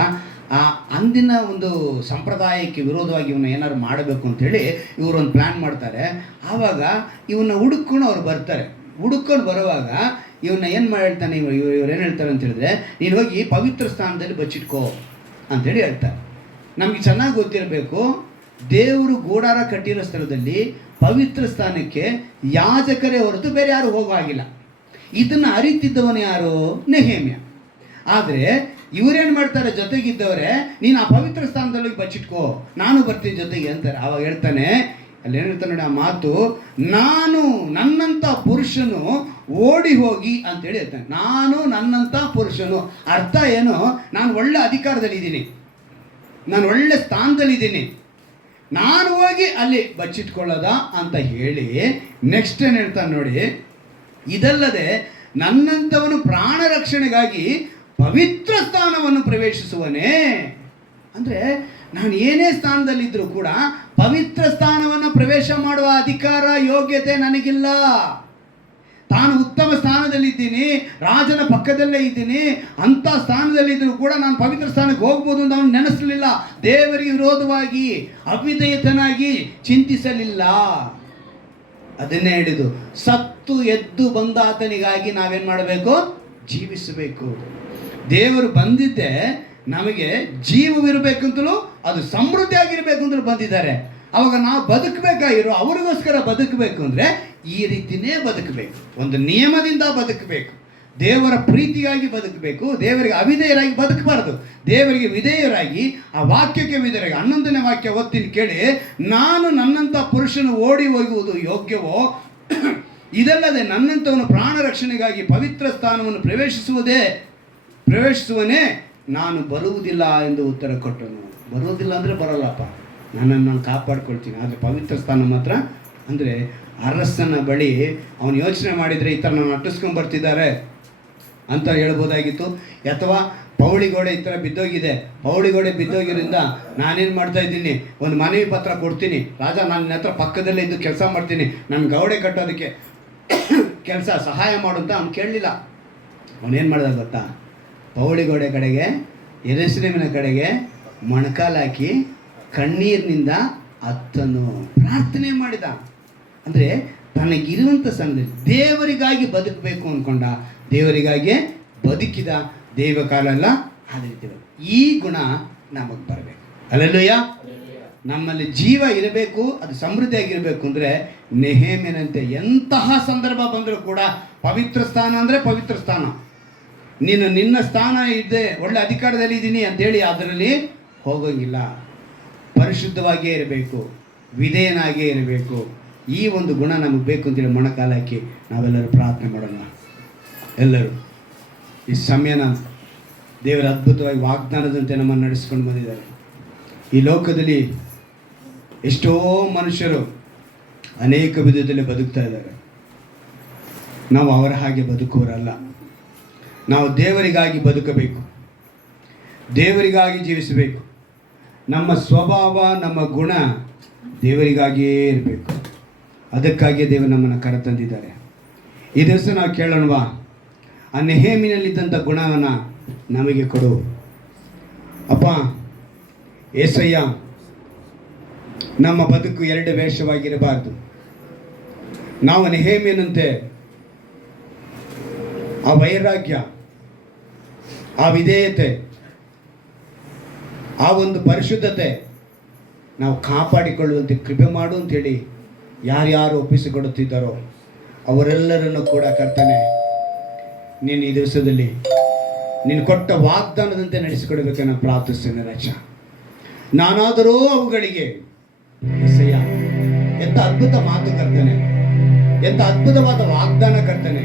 ಆ ಅಂದಿನ ಒಂದು ಸಂಪ್ರದಾಯಕ್ಕೆ ವಿರೋಧವಾಗಿ ಇವನ್ನ ಏನಾದ್ರು ಮಾಡಬೇಕು ಅಂತೇಳಿ ಇವರು ಒಂದು ಪ್ಲ್ಯಾನ್ ಮಾಡ್ತಾರೆ. ಆವಾಗ ಇವನ್ನ ಹುಡುಕೊಂಡು ಅವ್ರು ಬರ್ತಾರೆ. ಹುಡುಕೊಂಡು ಬರುವಾಗ ಇವನ್ನ ಏನು ಹೇಳ್ತಾನೆ, ಇವ್ರು ಏನು ಹೇಳ್ತಾರೆ ಅಂತ ಹೇಳಿದ್ರೆ, ನೀನು ಹೋಗಿ ಪವಿತ್ರ ಸ್ಥಾನದಲ್ಲಿ ಬಚ್ಚಿಟ್ಕೋ ಅಂಥೇಳಿ ಹೇಳ್ತಾರೆ. ನಮಗೆ ಚೆನ್ನಾಗಿ ಗೊತ್ತಿರಬೇಕು, ದೇವರು ಗೂಡಾರ ಕಟ್ಟಿರೋ ಸ್ಥಳದಲ್ಲಿ ಪವಿತ್ರ ಸ್ಥಾನಕ್ಕೆ ಯಾಜಕರೇ ಹೊರತು ಬೇರೆ ಯಾರು ಹೋಗೋ ಆಗಿಲ್ಲ. ಇದನ್ನು ಅರಿತಿದ್ದವನು ಯಾರು? ನೆಹೆಮ್ಯ. ಆದರೆ ಇವರೇನು ಮಾಡ್ತಾರೆ, ಜೊತೆಗಿದ್ದವರೇ, ನೀನು ಆ ಪವಿತ್ರ ಸ್ಥಾನದಲ್ಲಿ ಬಚ್ಚಿಟ್ಕೋ, ನಾನು ಬರ್ತೀನಿ ಜೊತೆಗೆ ಅಂತಾರೆ. ಆವಾಗ ಹೇಳ್ತಾನೆ, ಅಲ್ಲಿ ಏನು ಹೇಳ್ತಾನೆ ನೋಡಿ ಆ ಮಾತು, ನಾನು ನನ್ನಂಥ ಪುರುಷನು ಓಡಿ ಹೋಗಿ ಅಂತೇಳಿ ಹೇಳ್ತಾನೆ. ನಾನು ನನ್ನಂಥ ಪುರುಷನು ಅರ್ಥ ಏನು? ನಾನು ಒಳ್ಳೆ ಅಧಿಕಾರದಲ್ಲಿದ್ದೀನಿ, ನಾನು ಒಳ್ಳೆ ಸ್ಥಾನದಲ್ಲಿದ್ದೀನಿ, ನಾನು ಹೋಗಿ ಅಲ್ಲಿ ಬಚ್ಚಿಟ್ಕೊಳ್ಳೋದ ಅಂತ ಹೇಳಿ ನೆಕ್ಸ್ಟ್ ಏನು ಹೇಳ್ತಾನೆ ನೋಡಿ, ಇದಲ್ಲದೆ ನನ್ನಂಥವನು ಪ್ರಾಣ ರಕ್ಷಣೆಗಾಗಿ ಪವಿತ್ರ ಸ್ಥಾನವನ್ನು ಪ್ರವೇಶಿಸುವನೇ. ಅಂದರೆ ನಾನು ಏನೇ ಸ್ಥಾನದಲ್ಲಿದ್ದರೂ ಕೂಡ ಪವಿತ್ರ ಸ್ಥಾನವನ್ನು ಪ್ರವೇಶ ಮಾಡುವ ಅಧಿಕಾರ ಯೋಗ್ಯತೆ ನನಗಿಲ್ಲ. ತಾನು ಉತ್ತಮ ಸ್ಥಾನದಲ್ಲಿದ್ದೀನಿ, ರಾಜನ ಪಕ್ಕದಲ್ಲೇ ಇದ್ದೀನಿ, ಅಂಥ ಸ್ಥಾನದಲ್ಲಿದ್ದರೂ ಕೂಡ ನಾನು ಪವಿತ್ರ ಸ್ಥಾನಕ್ಕೆ ಹೋಗ್ಬೋದು ಅಂತ ಅವನು ನೆನೆಸಲಿಲ್ಲ. ದೇವರಿಗೆ ವಿರೋಧವಾಗಿ ಅವಿಧೇಯತನಾಗಿ ಚಿಂತಿಸಲಿಲ್ಲ. ಅದನ್ನೇ ಹೇಳಿದು, ಸತ್ತು ಎದ್ದು ಬಂದಾತನಿಗಾಗಿ ನಾವೇನು ಮಾಡಬೇಕು? ಜೀವಿಸಬೇಕು. ದೇವರು ಬಂದಿದ್ದೆ ನಮಗೆ ಜೀವವಿರಬೇಕಂತಲೂ ಅದು ಸಮೃದ್ಧಿ ಆಗಿರಬೇಕು ಅಂತಲೂ ಬಂದಿದ್ದಾರೆ. ಅವಾಗ ನಾವು ಬದುಕಬೇಕಾಗಿರೋ ಅವ್ರಿಗೋಸ್ಕರ ಬದುಕಬೇಕು ಅಂದರೆ ಈ ರೀತಿಯೇ ಬದುಕಬೇಕು. ಒಂದು ನಿಯಮದಿಂದ ಬದುಕಬೇಕು, ದೇವರ ಪ್ರೀತಿಗಾಗಿ ಬದುಕಬೇಕು, ದೇವರಿಗೆ ಅವಿಧೇಯರಾಗಿ ಬದುಕಬಾರದು. ದೇವರಿಗೆ ವಿಧೇಯರಾಗಿ, ಆ ವಾಕ್ಯಕ್ಕೆ ವಿಧೇಯರಾಗಿ. 11ನೇ ವಾಕ್ಯ ಓದ್ತೀನಿ ಕೇಳಿ, ನಾನು ನನ್ನಂಥ ಪುರುಷನು ಓಡಿ ಹೋಗುವುದು ಯೋಗ್ಯವೋ, ಇದಲ್ಲದೆ ನನ್ನಂಥವನು ಪ್ರಾಣ ರಕ್ಷಣೆಗಾಗಿ ಪವಿತ್ರ ಸ್ಥಾನವನ್ನು ಪ್ರವೇಶಿಸುವನೇ, ನಾನು ಬರುವುದಿಲ್ಲ ಎಂದು ಉತ್ತರ ಕೊಟ್ಟನು. ಬರುವುದಿಲ್ಲ ಅಂದರೆ ಬರೋಲ್ಲಪ್ಪ, ನನ್ನನ್ನು ನಾನು ಕಾಪಾಡ್ಕೊಳ್ತೀನಿ, ಆದರೆ ಪವಿತ್ರ ಸ್ಥಾನ ಮಾತ್ರ. ಅಂದರೆ ಅರಸನ ಬಳಿ ಅವನು ಯೋಚನೆ ಮಾಡಿದರೆ ಈ ಥರ ನಾನು ಅಟ್ಟಿಸ್ಕೊಂಡ್ಬರ್ತಿದ್ದಾರೆ ಅಂತ ಹೇಳ್ಬೋದಾಗಿತ್ತು. ಅಥವಾ ಪೌಳಿಗೋಡೆ ಈ ಥರ ಬಿದ್ದೋಗಿದೆ, ಪೌಳಿಗೋಡೆ ಬಿದ್ದೋಗಿರೋದ್ರಿಂದ ನಾನೇನು ಮಾಡ್ತಾ ಇದ್ದೀನಿ, ಒಂದು ಮನವಿ ಪತ್ರ ಕೊಡ್ತೀನಿ, ರಾಜ ನನ್ನ ಹತ್ರ ಪಕ್ಕದಲ್ಲೇ ಇದ್ದು ಕೆಲಸ ಮಾಡ್ತೀನಿ, ನನ್ನ ಗೌಡೆ ಕಟ್ಟೋದಕ್ಕೆ ಕೆಲಸ ಸಹಾಯ ಮಾಡು ಅಂತ ಅವ್ನು ಕೇಳಲಿಲ್ಲ. ಅವನೇನು ಮಾಡ್ದ ಗೊತ್ತಾ? ಪೌಳಿಗೋಡೆ ಕಡೆಗೆ, ಯೆರೂಸಲೇಮಿನ ಕಡೆಗೆ ಮೊಣಕಾಲು ಹಾಕಿ ಕಣ್ಣೀರಿನಿಂದ ಅತ್ತನು ಪ್ರಾರ್ಥನೆ ಮಾಡಿದ. ಅಂದರೆ ತನಗಿರುವಂಥ ಸಮಯದಲ್ಲಿ ದೇವರಿಗಾಗಿ ಬದುಕಬೇಕು ಅಂದ್ಕೊಂಡ, ದೇವರಿಗಾಗಿಯೇ ಬದುಕಿದ. ದೈವ ಕಾಲ ಎಲ್ಲ ಅದೇ ರೀತಿ ಈ ಗುಣ ನಮಗೆ ಬರಬೇಕು. ಹಲ್ಲೆಲೂಯ. ನಮ್ಮಲ್ಲಿ ಜೀವ ಇರಬೇಕು, ಅದು ಸಮೃದ್ಧಿಯಾಗಿರಬೇಕು ಅಂದರೆ ನೆಹೆಮ್ಯನಂತೆ ಎಂತಹ ಸಂದರ್ಭ ಬಂದರೂ ಕೂಡ ಪವಿತ್ರ ಸ್ಥಾನ ಅಂದರೆ ಪವಿತ್ರ ಸ್ಥಾನ. ನೀನು ನಿನ್ನ ಸ್ಥಾನ ಇದೆ, ಒಳ್ಳೆ ಅಧಿಕಾರದಲ್ಲಿ ಇದ್ದೀನಿ ಅಂತೇಳಿ ಅದರಲ್ಲಿ ಹೋಗೋಂಗಿಲ್ಲ. ಪರಿಶುದ್ಧವಾಗಿಯೇ ಇರಬೇಕು, ವಿಧೇಯನಾಗಿಯೇ ಇರಬೇಕು. ಈ ಒಂದು ಗುಣ ನಮಗೆ ಬೇಕು ಅಂತೇಳಿ ಮೊಣಕಾಲಕ್ಕೆ ನಾವೆಲ್ಲರೂ ಪ್ರಾರ್ಥನೆ ಮಾಡೋಣ. ಎಲ್ಲರೂ ಈ ಸಮಯನ ದೇವರ ಅದ್ಭುತವಾಗಿ ವಾಗ್ದಾನದಂತೆ ನಮ್ಮನ್ನು ನಡೆಸ್ಕೊಂಡು ಬಂದಿದ್ದಾರೆ. ಈ ಲೋಕದಲ್ಲಿ ಎಷ್ಟೋ ಮನುಷ್ಯರು ಅನೇಕ ವಿಧದಲ್ಲಿ ಬದುಕ್ತಾ ಇದ್ದಾರೆ. ನಾವು ಅವರ ಹಾಗೆ ಬದುಕುವರಲ್ಲ. ನಾವು ದೇವರಿಗಾಗಿ ಬದುಕಬೇಕು, ದೇವರಿಗಾಗಿ ಜೀವಿಸಬೇಕು. ನಮ್ಮ ಸ್ವಭಾವ, ನಮ್ಮ ಗುಣ ದೇವರಿಗಾಗಿಯೇ ಇರಬೇಕು. ಅದಕ್ಕಾಗಿಯೇ ದೇವರು ನಮ್ಮನ್ನು ಕರೆತಂದಿದ್ದಾರೆ. ಈ ದಿವಸ ನಾವು ಕೇಳೋಣವಾ, ಆ ನೆಹೆಮಿನಲ್ಲಿದ್ದಂಥ ಗುಣವನ್ನು ನಮಗೆ ಕೊಡು ಅಪ್ಪ. ಏಸಯ್ಯ, ನಮ್ಮ ಬದುಕು ಎರಡು ವೇಷವಾಗಿರಬಾರ್ದು. ನಾವು ನೆಹೆಮಿಯನಂತೆ ಆ ವೈರಾಗ್ಯ, ಆ ವಿಧೇಯತೆ, ಆ ಒಂದು ಪರಿಶುದ್ಧತೆ ನಾವು ಕಾಪಾಡಿಕೊಳ್ಳುವಂತೆ ಕೃಪೆ ಮಾಡು ಅಂತೇಳಿ ಯಾರ್ಯಾರು ಒಪ್ಪಿಸಿಕೊಡುತ್ತಿದ್ದಾರೋ ಅವರೆಲ್ಲರನ್ನು ಕೂಡ ಕರ್ತನೆ ನೀನು ಈ ದಿವಸದಲ್ಲಿ ನೀನು ಕೊಟ್ಟ ವಾಗ್ದಾನದಂತೆ ನಡೆಸಿಕೊಡಬೇಕು ನಾನು ಪ್ರಾರ್ಥಿಸ್ತೇನೆ ರಾಜ. ನಾನಾದರೂ ಅವುಗಳಿಗೆ ಎಸಯ್ಯ, ಎಂಥ ಅದ್ಭುತ ಮಾತು ಕರ್ತನೆ, ಎಂಥ ಅದ್ಭುತವಾದ ವಾಗ್ದಾನ ಕರ್ತನೆ.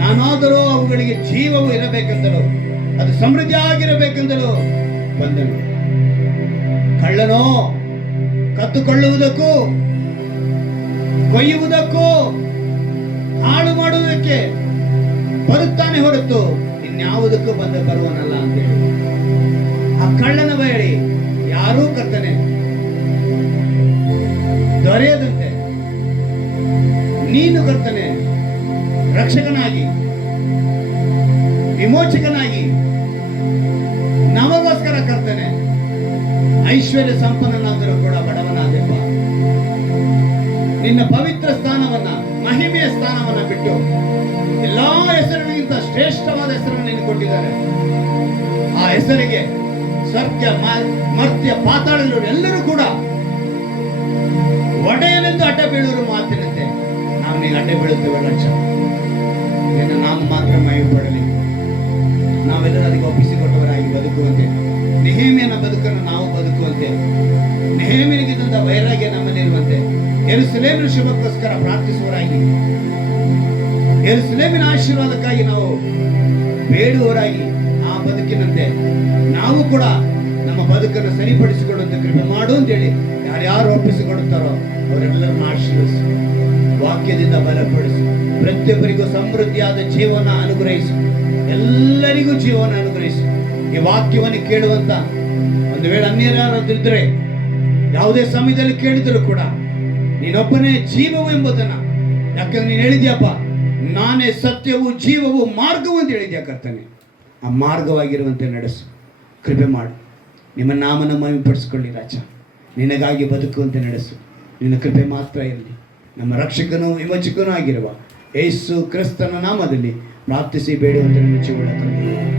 ನಾನಾದರೂ ಅವುಗಳಿಗೆ ಜೀವವು ಇರಬೇಕೆಂದಲು, ಅದು ಸಮೃದ್ಧಿಯಾಗಿರಬೇಕೆಂದಲು ಬಂದನು. ಕಳ್ಳನೋ ಕತ್ತುಕೊಳ್ಳುವುದಕ್ಕೂ ಕೊಯ್ಯುವುದಕ್ಕೂ ಹಾಳು ಮಾಡುವುದಕ್ಕೆ ಬರುತ್ತಾನೆ ಹೊರತು ಇನ್ಯಾವುದಕ್ಕೂ ಬರುವನಲ್ಲ ಅಂತೇಳಿ ಆ ಕಳ್ಳನ ಬಯಲಿ ಯಾರೂ ಕರ್ತನೆ ದೊರೆಯದಂತೆ ನೀನು ಕರ್ತನೆ ರಕ್ಷಕನಾಗಿ, ವಿಮೋಚಕನಾಗಿ ನಮಗೋಸ್ಕರ ಕರ್ತನೆ ಐಶ್ವರ್ಯ ಸಂಪನ್ನನಾದರೂ ಕೂಡ ಬಡವನಾದೆಪ್ಪ. ನಿನ್ನ ಪವಿತ್ರ ಸ್ಥಾನವನ್ನ, ಮಹಿಮೆಯ ಸ್ಥಾನವನ್ನ ಬಿಟ್ಟು ಎಲ್ಲಾ ಹೆಸರುಗಳಿಗಿಂತ ಶ್ರೇಷ್ಠವಾದ ಹೆಸರನ್ನು ನಿನಗೆ ಕೊಟ್ಟಿದ್ದಾರೆ. ಆ ಹೆಸರಿಗೆ ಸ್ವರ್ಗ, ಮರ್ತ್ಯ, ಪಾತಾಳದವರು ಎಲ್ಲರೂ ಕೂಡ ಒಡೆಯನೆಂದು ಅಡ್ಡ ಬೀಳುವರು ಮಾತಿನಂತೆ ನಾವು ನೀನು ಅಡ್ಡ ಬೀಳುತ್ತೇವೆ. ಲಕ್ಷ ನಿನ್ನ ನಾಮ ಮಾತ್ರ ಮಹಿಮೆ ಪಡಲಿ. ನಾವೆಲ್ಲರೂ ಅದಕ್ಕೆ ಒಪ್ಪಿಸಿಕೊಟ್ಟವರಾಗಿ ಬದುಕುವಂತೆ, ನೆಹೆಮೀಯನ ಬದುಕನ್ನು ನಾವು ಬದುಕುವಂತೆ, ನೆಹೆಮೀಯನಿಗಿದ್ದಂಥ ವೈರಾಗ್ಯ ನಮ್ಮಲ್ಲಿರುವಂತೆ, ಯೆರೂಸಲೇಮಿನ ಶುಭಕ್ಕೋಸ್ಕರ ಪ್ರಾರ್ಥಿಸುವವರಾಗಿ, ಯೆರೂಸಲೇಮಿನ ಆಶೀರ್ವಾದಕ್ಕಾಗಿ ನಾವು ಬೇಡುವವರಾಗಿ ಆ ಬದುಕಿನಂತೆ ನಾವು ಕೂಡ ನಮ್ಮ ಬದುಕನ್ನು ಸರಿಪಡಿಸಿಕೊಳ್ಳುವಂತೆ ಕೃಪೆ ಮಾಡು ಅಂತೇಳಿ ಯಾರ್ಯಾರು ಒಪ್ಪಿಸಿಕೊಡುತ್ತಾರೋ ಅವರೆಲ್ಲರನ್ನು ಆಶೀರ್ವದಿಸು, ವಾಕ್ಯದಿಂದ ಬಲಪಡಿಸು, ಪ್ರತಿಯೊಬ್ಬರಿಗೂ ಸಮೃದ್ಧಿಯಾದ ಜೀವನ ಅನುಗ್ರಹಿಸು, ಎಲ್ಲರಿಗೂ ಜೀವನ ಅನುಗ್ರಹಿಸು. ಈ ವಾಕ್ಯವನ್ನು ಕೇಳುವಂತ ಒಂದು ವೇಳೆ ಅನ್ಯರಾದಿದ್ರೆ ಯಾವುದೇ ಸಮಯದಲ್ಲಿ ಕೇಳಿದರೂ ಕೂಡ ನೀನೊಬ್ಬನೇ ಜೀವವು ಎಂಬುದನ್ನ, ಯಾಕಂದ್ರೆ ನೀನು ಹೇಳಿದ್ಯಪ್ಪ, ನಾನೇ ಸತ್ಯವು ಜೀವವು ಮಾರ್ಗವು ಅಂತ ಹೇಳಿದ್ಯಾ ಕರ್ತನೆ. ಆ ಮಾರ್ಗವಾಗಿರುವಂತೆ ನಡೆಸು, ಕೃಪೆ ಮಾಡು. ನಿಮ್ಮ ನಾಮನ ಮಹಿಮೆಪಡಿಸಿಕೊಳ್ಳಿ ರಾಜ. ನಿನಗಾಗಿ ಬದುಕುವಂತೆ ನಡೆಸು. ನಿನ್ನ ಕೃಪೆ ಮಾತ್ರ ಇರಲಿ. ನಮ್ಮ ರಕ್ಷಕನೂ ವಿಮೋಚಕನೂ ಆಗಿರುವ ಯೇಸು ಕ್ರಿಸ್ತನ ನಾಮದಲ್ಲಿ ಪ್ರಾರ್ಥಿಸಿ ಬೇಡುವಂತೆ ಮುಚ್ಚಿಕೊಳ್ಳುತ್ತೇನೆ.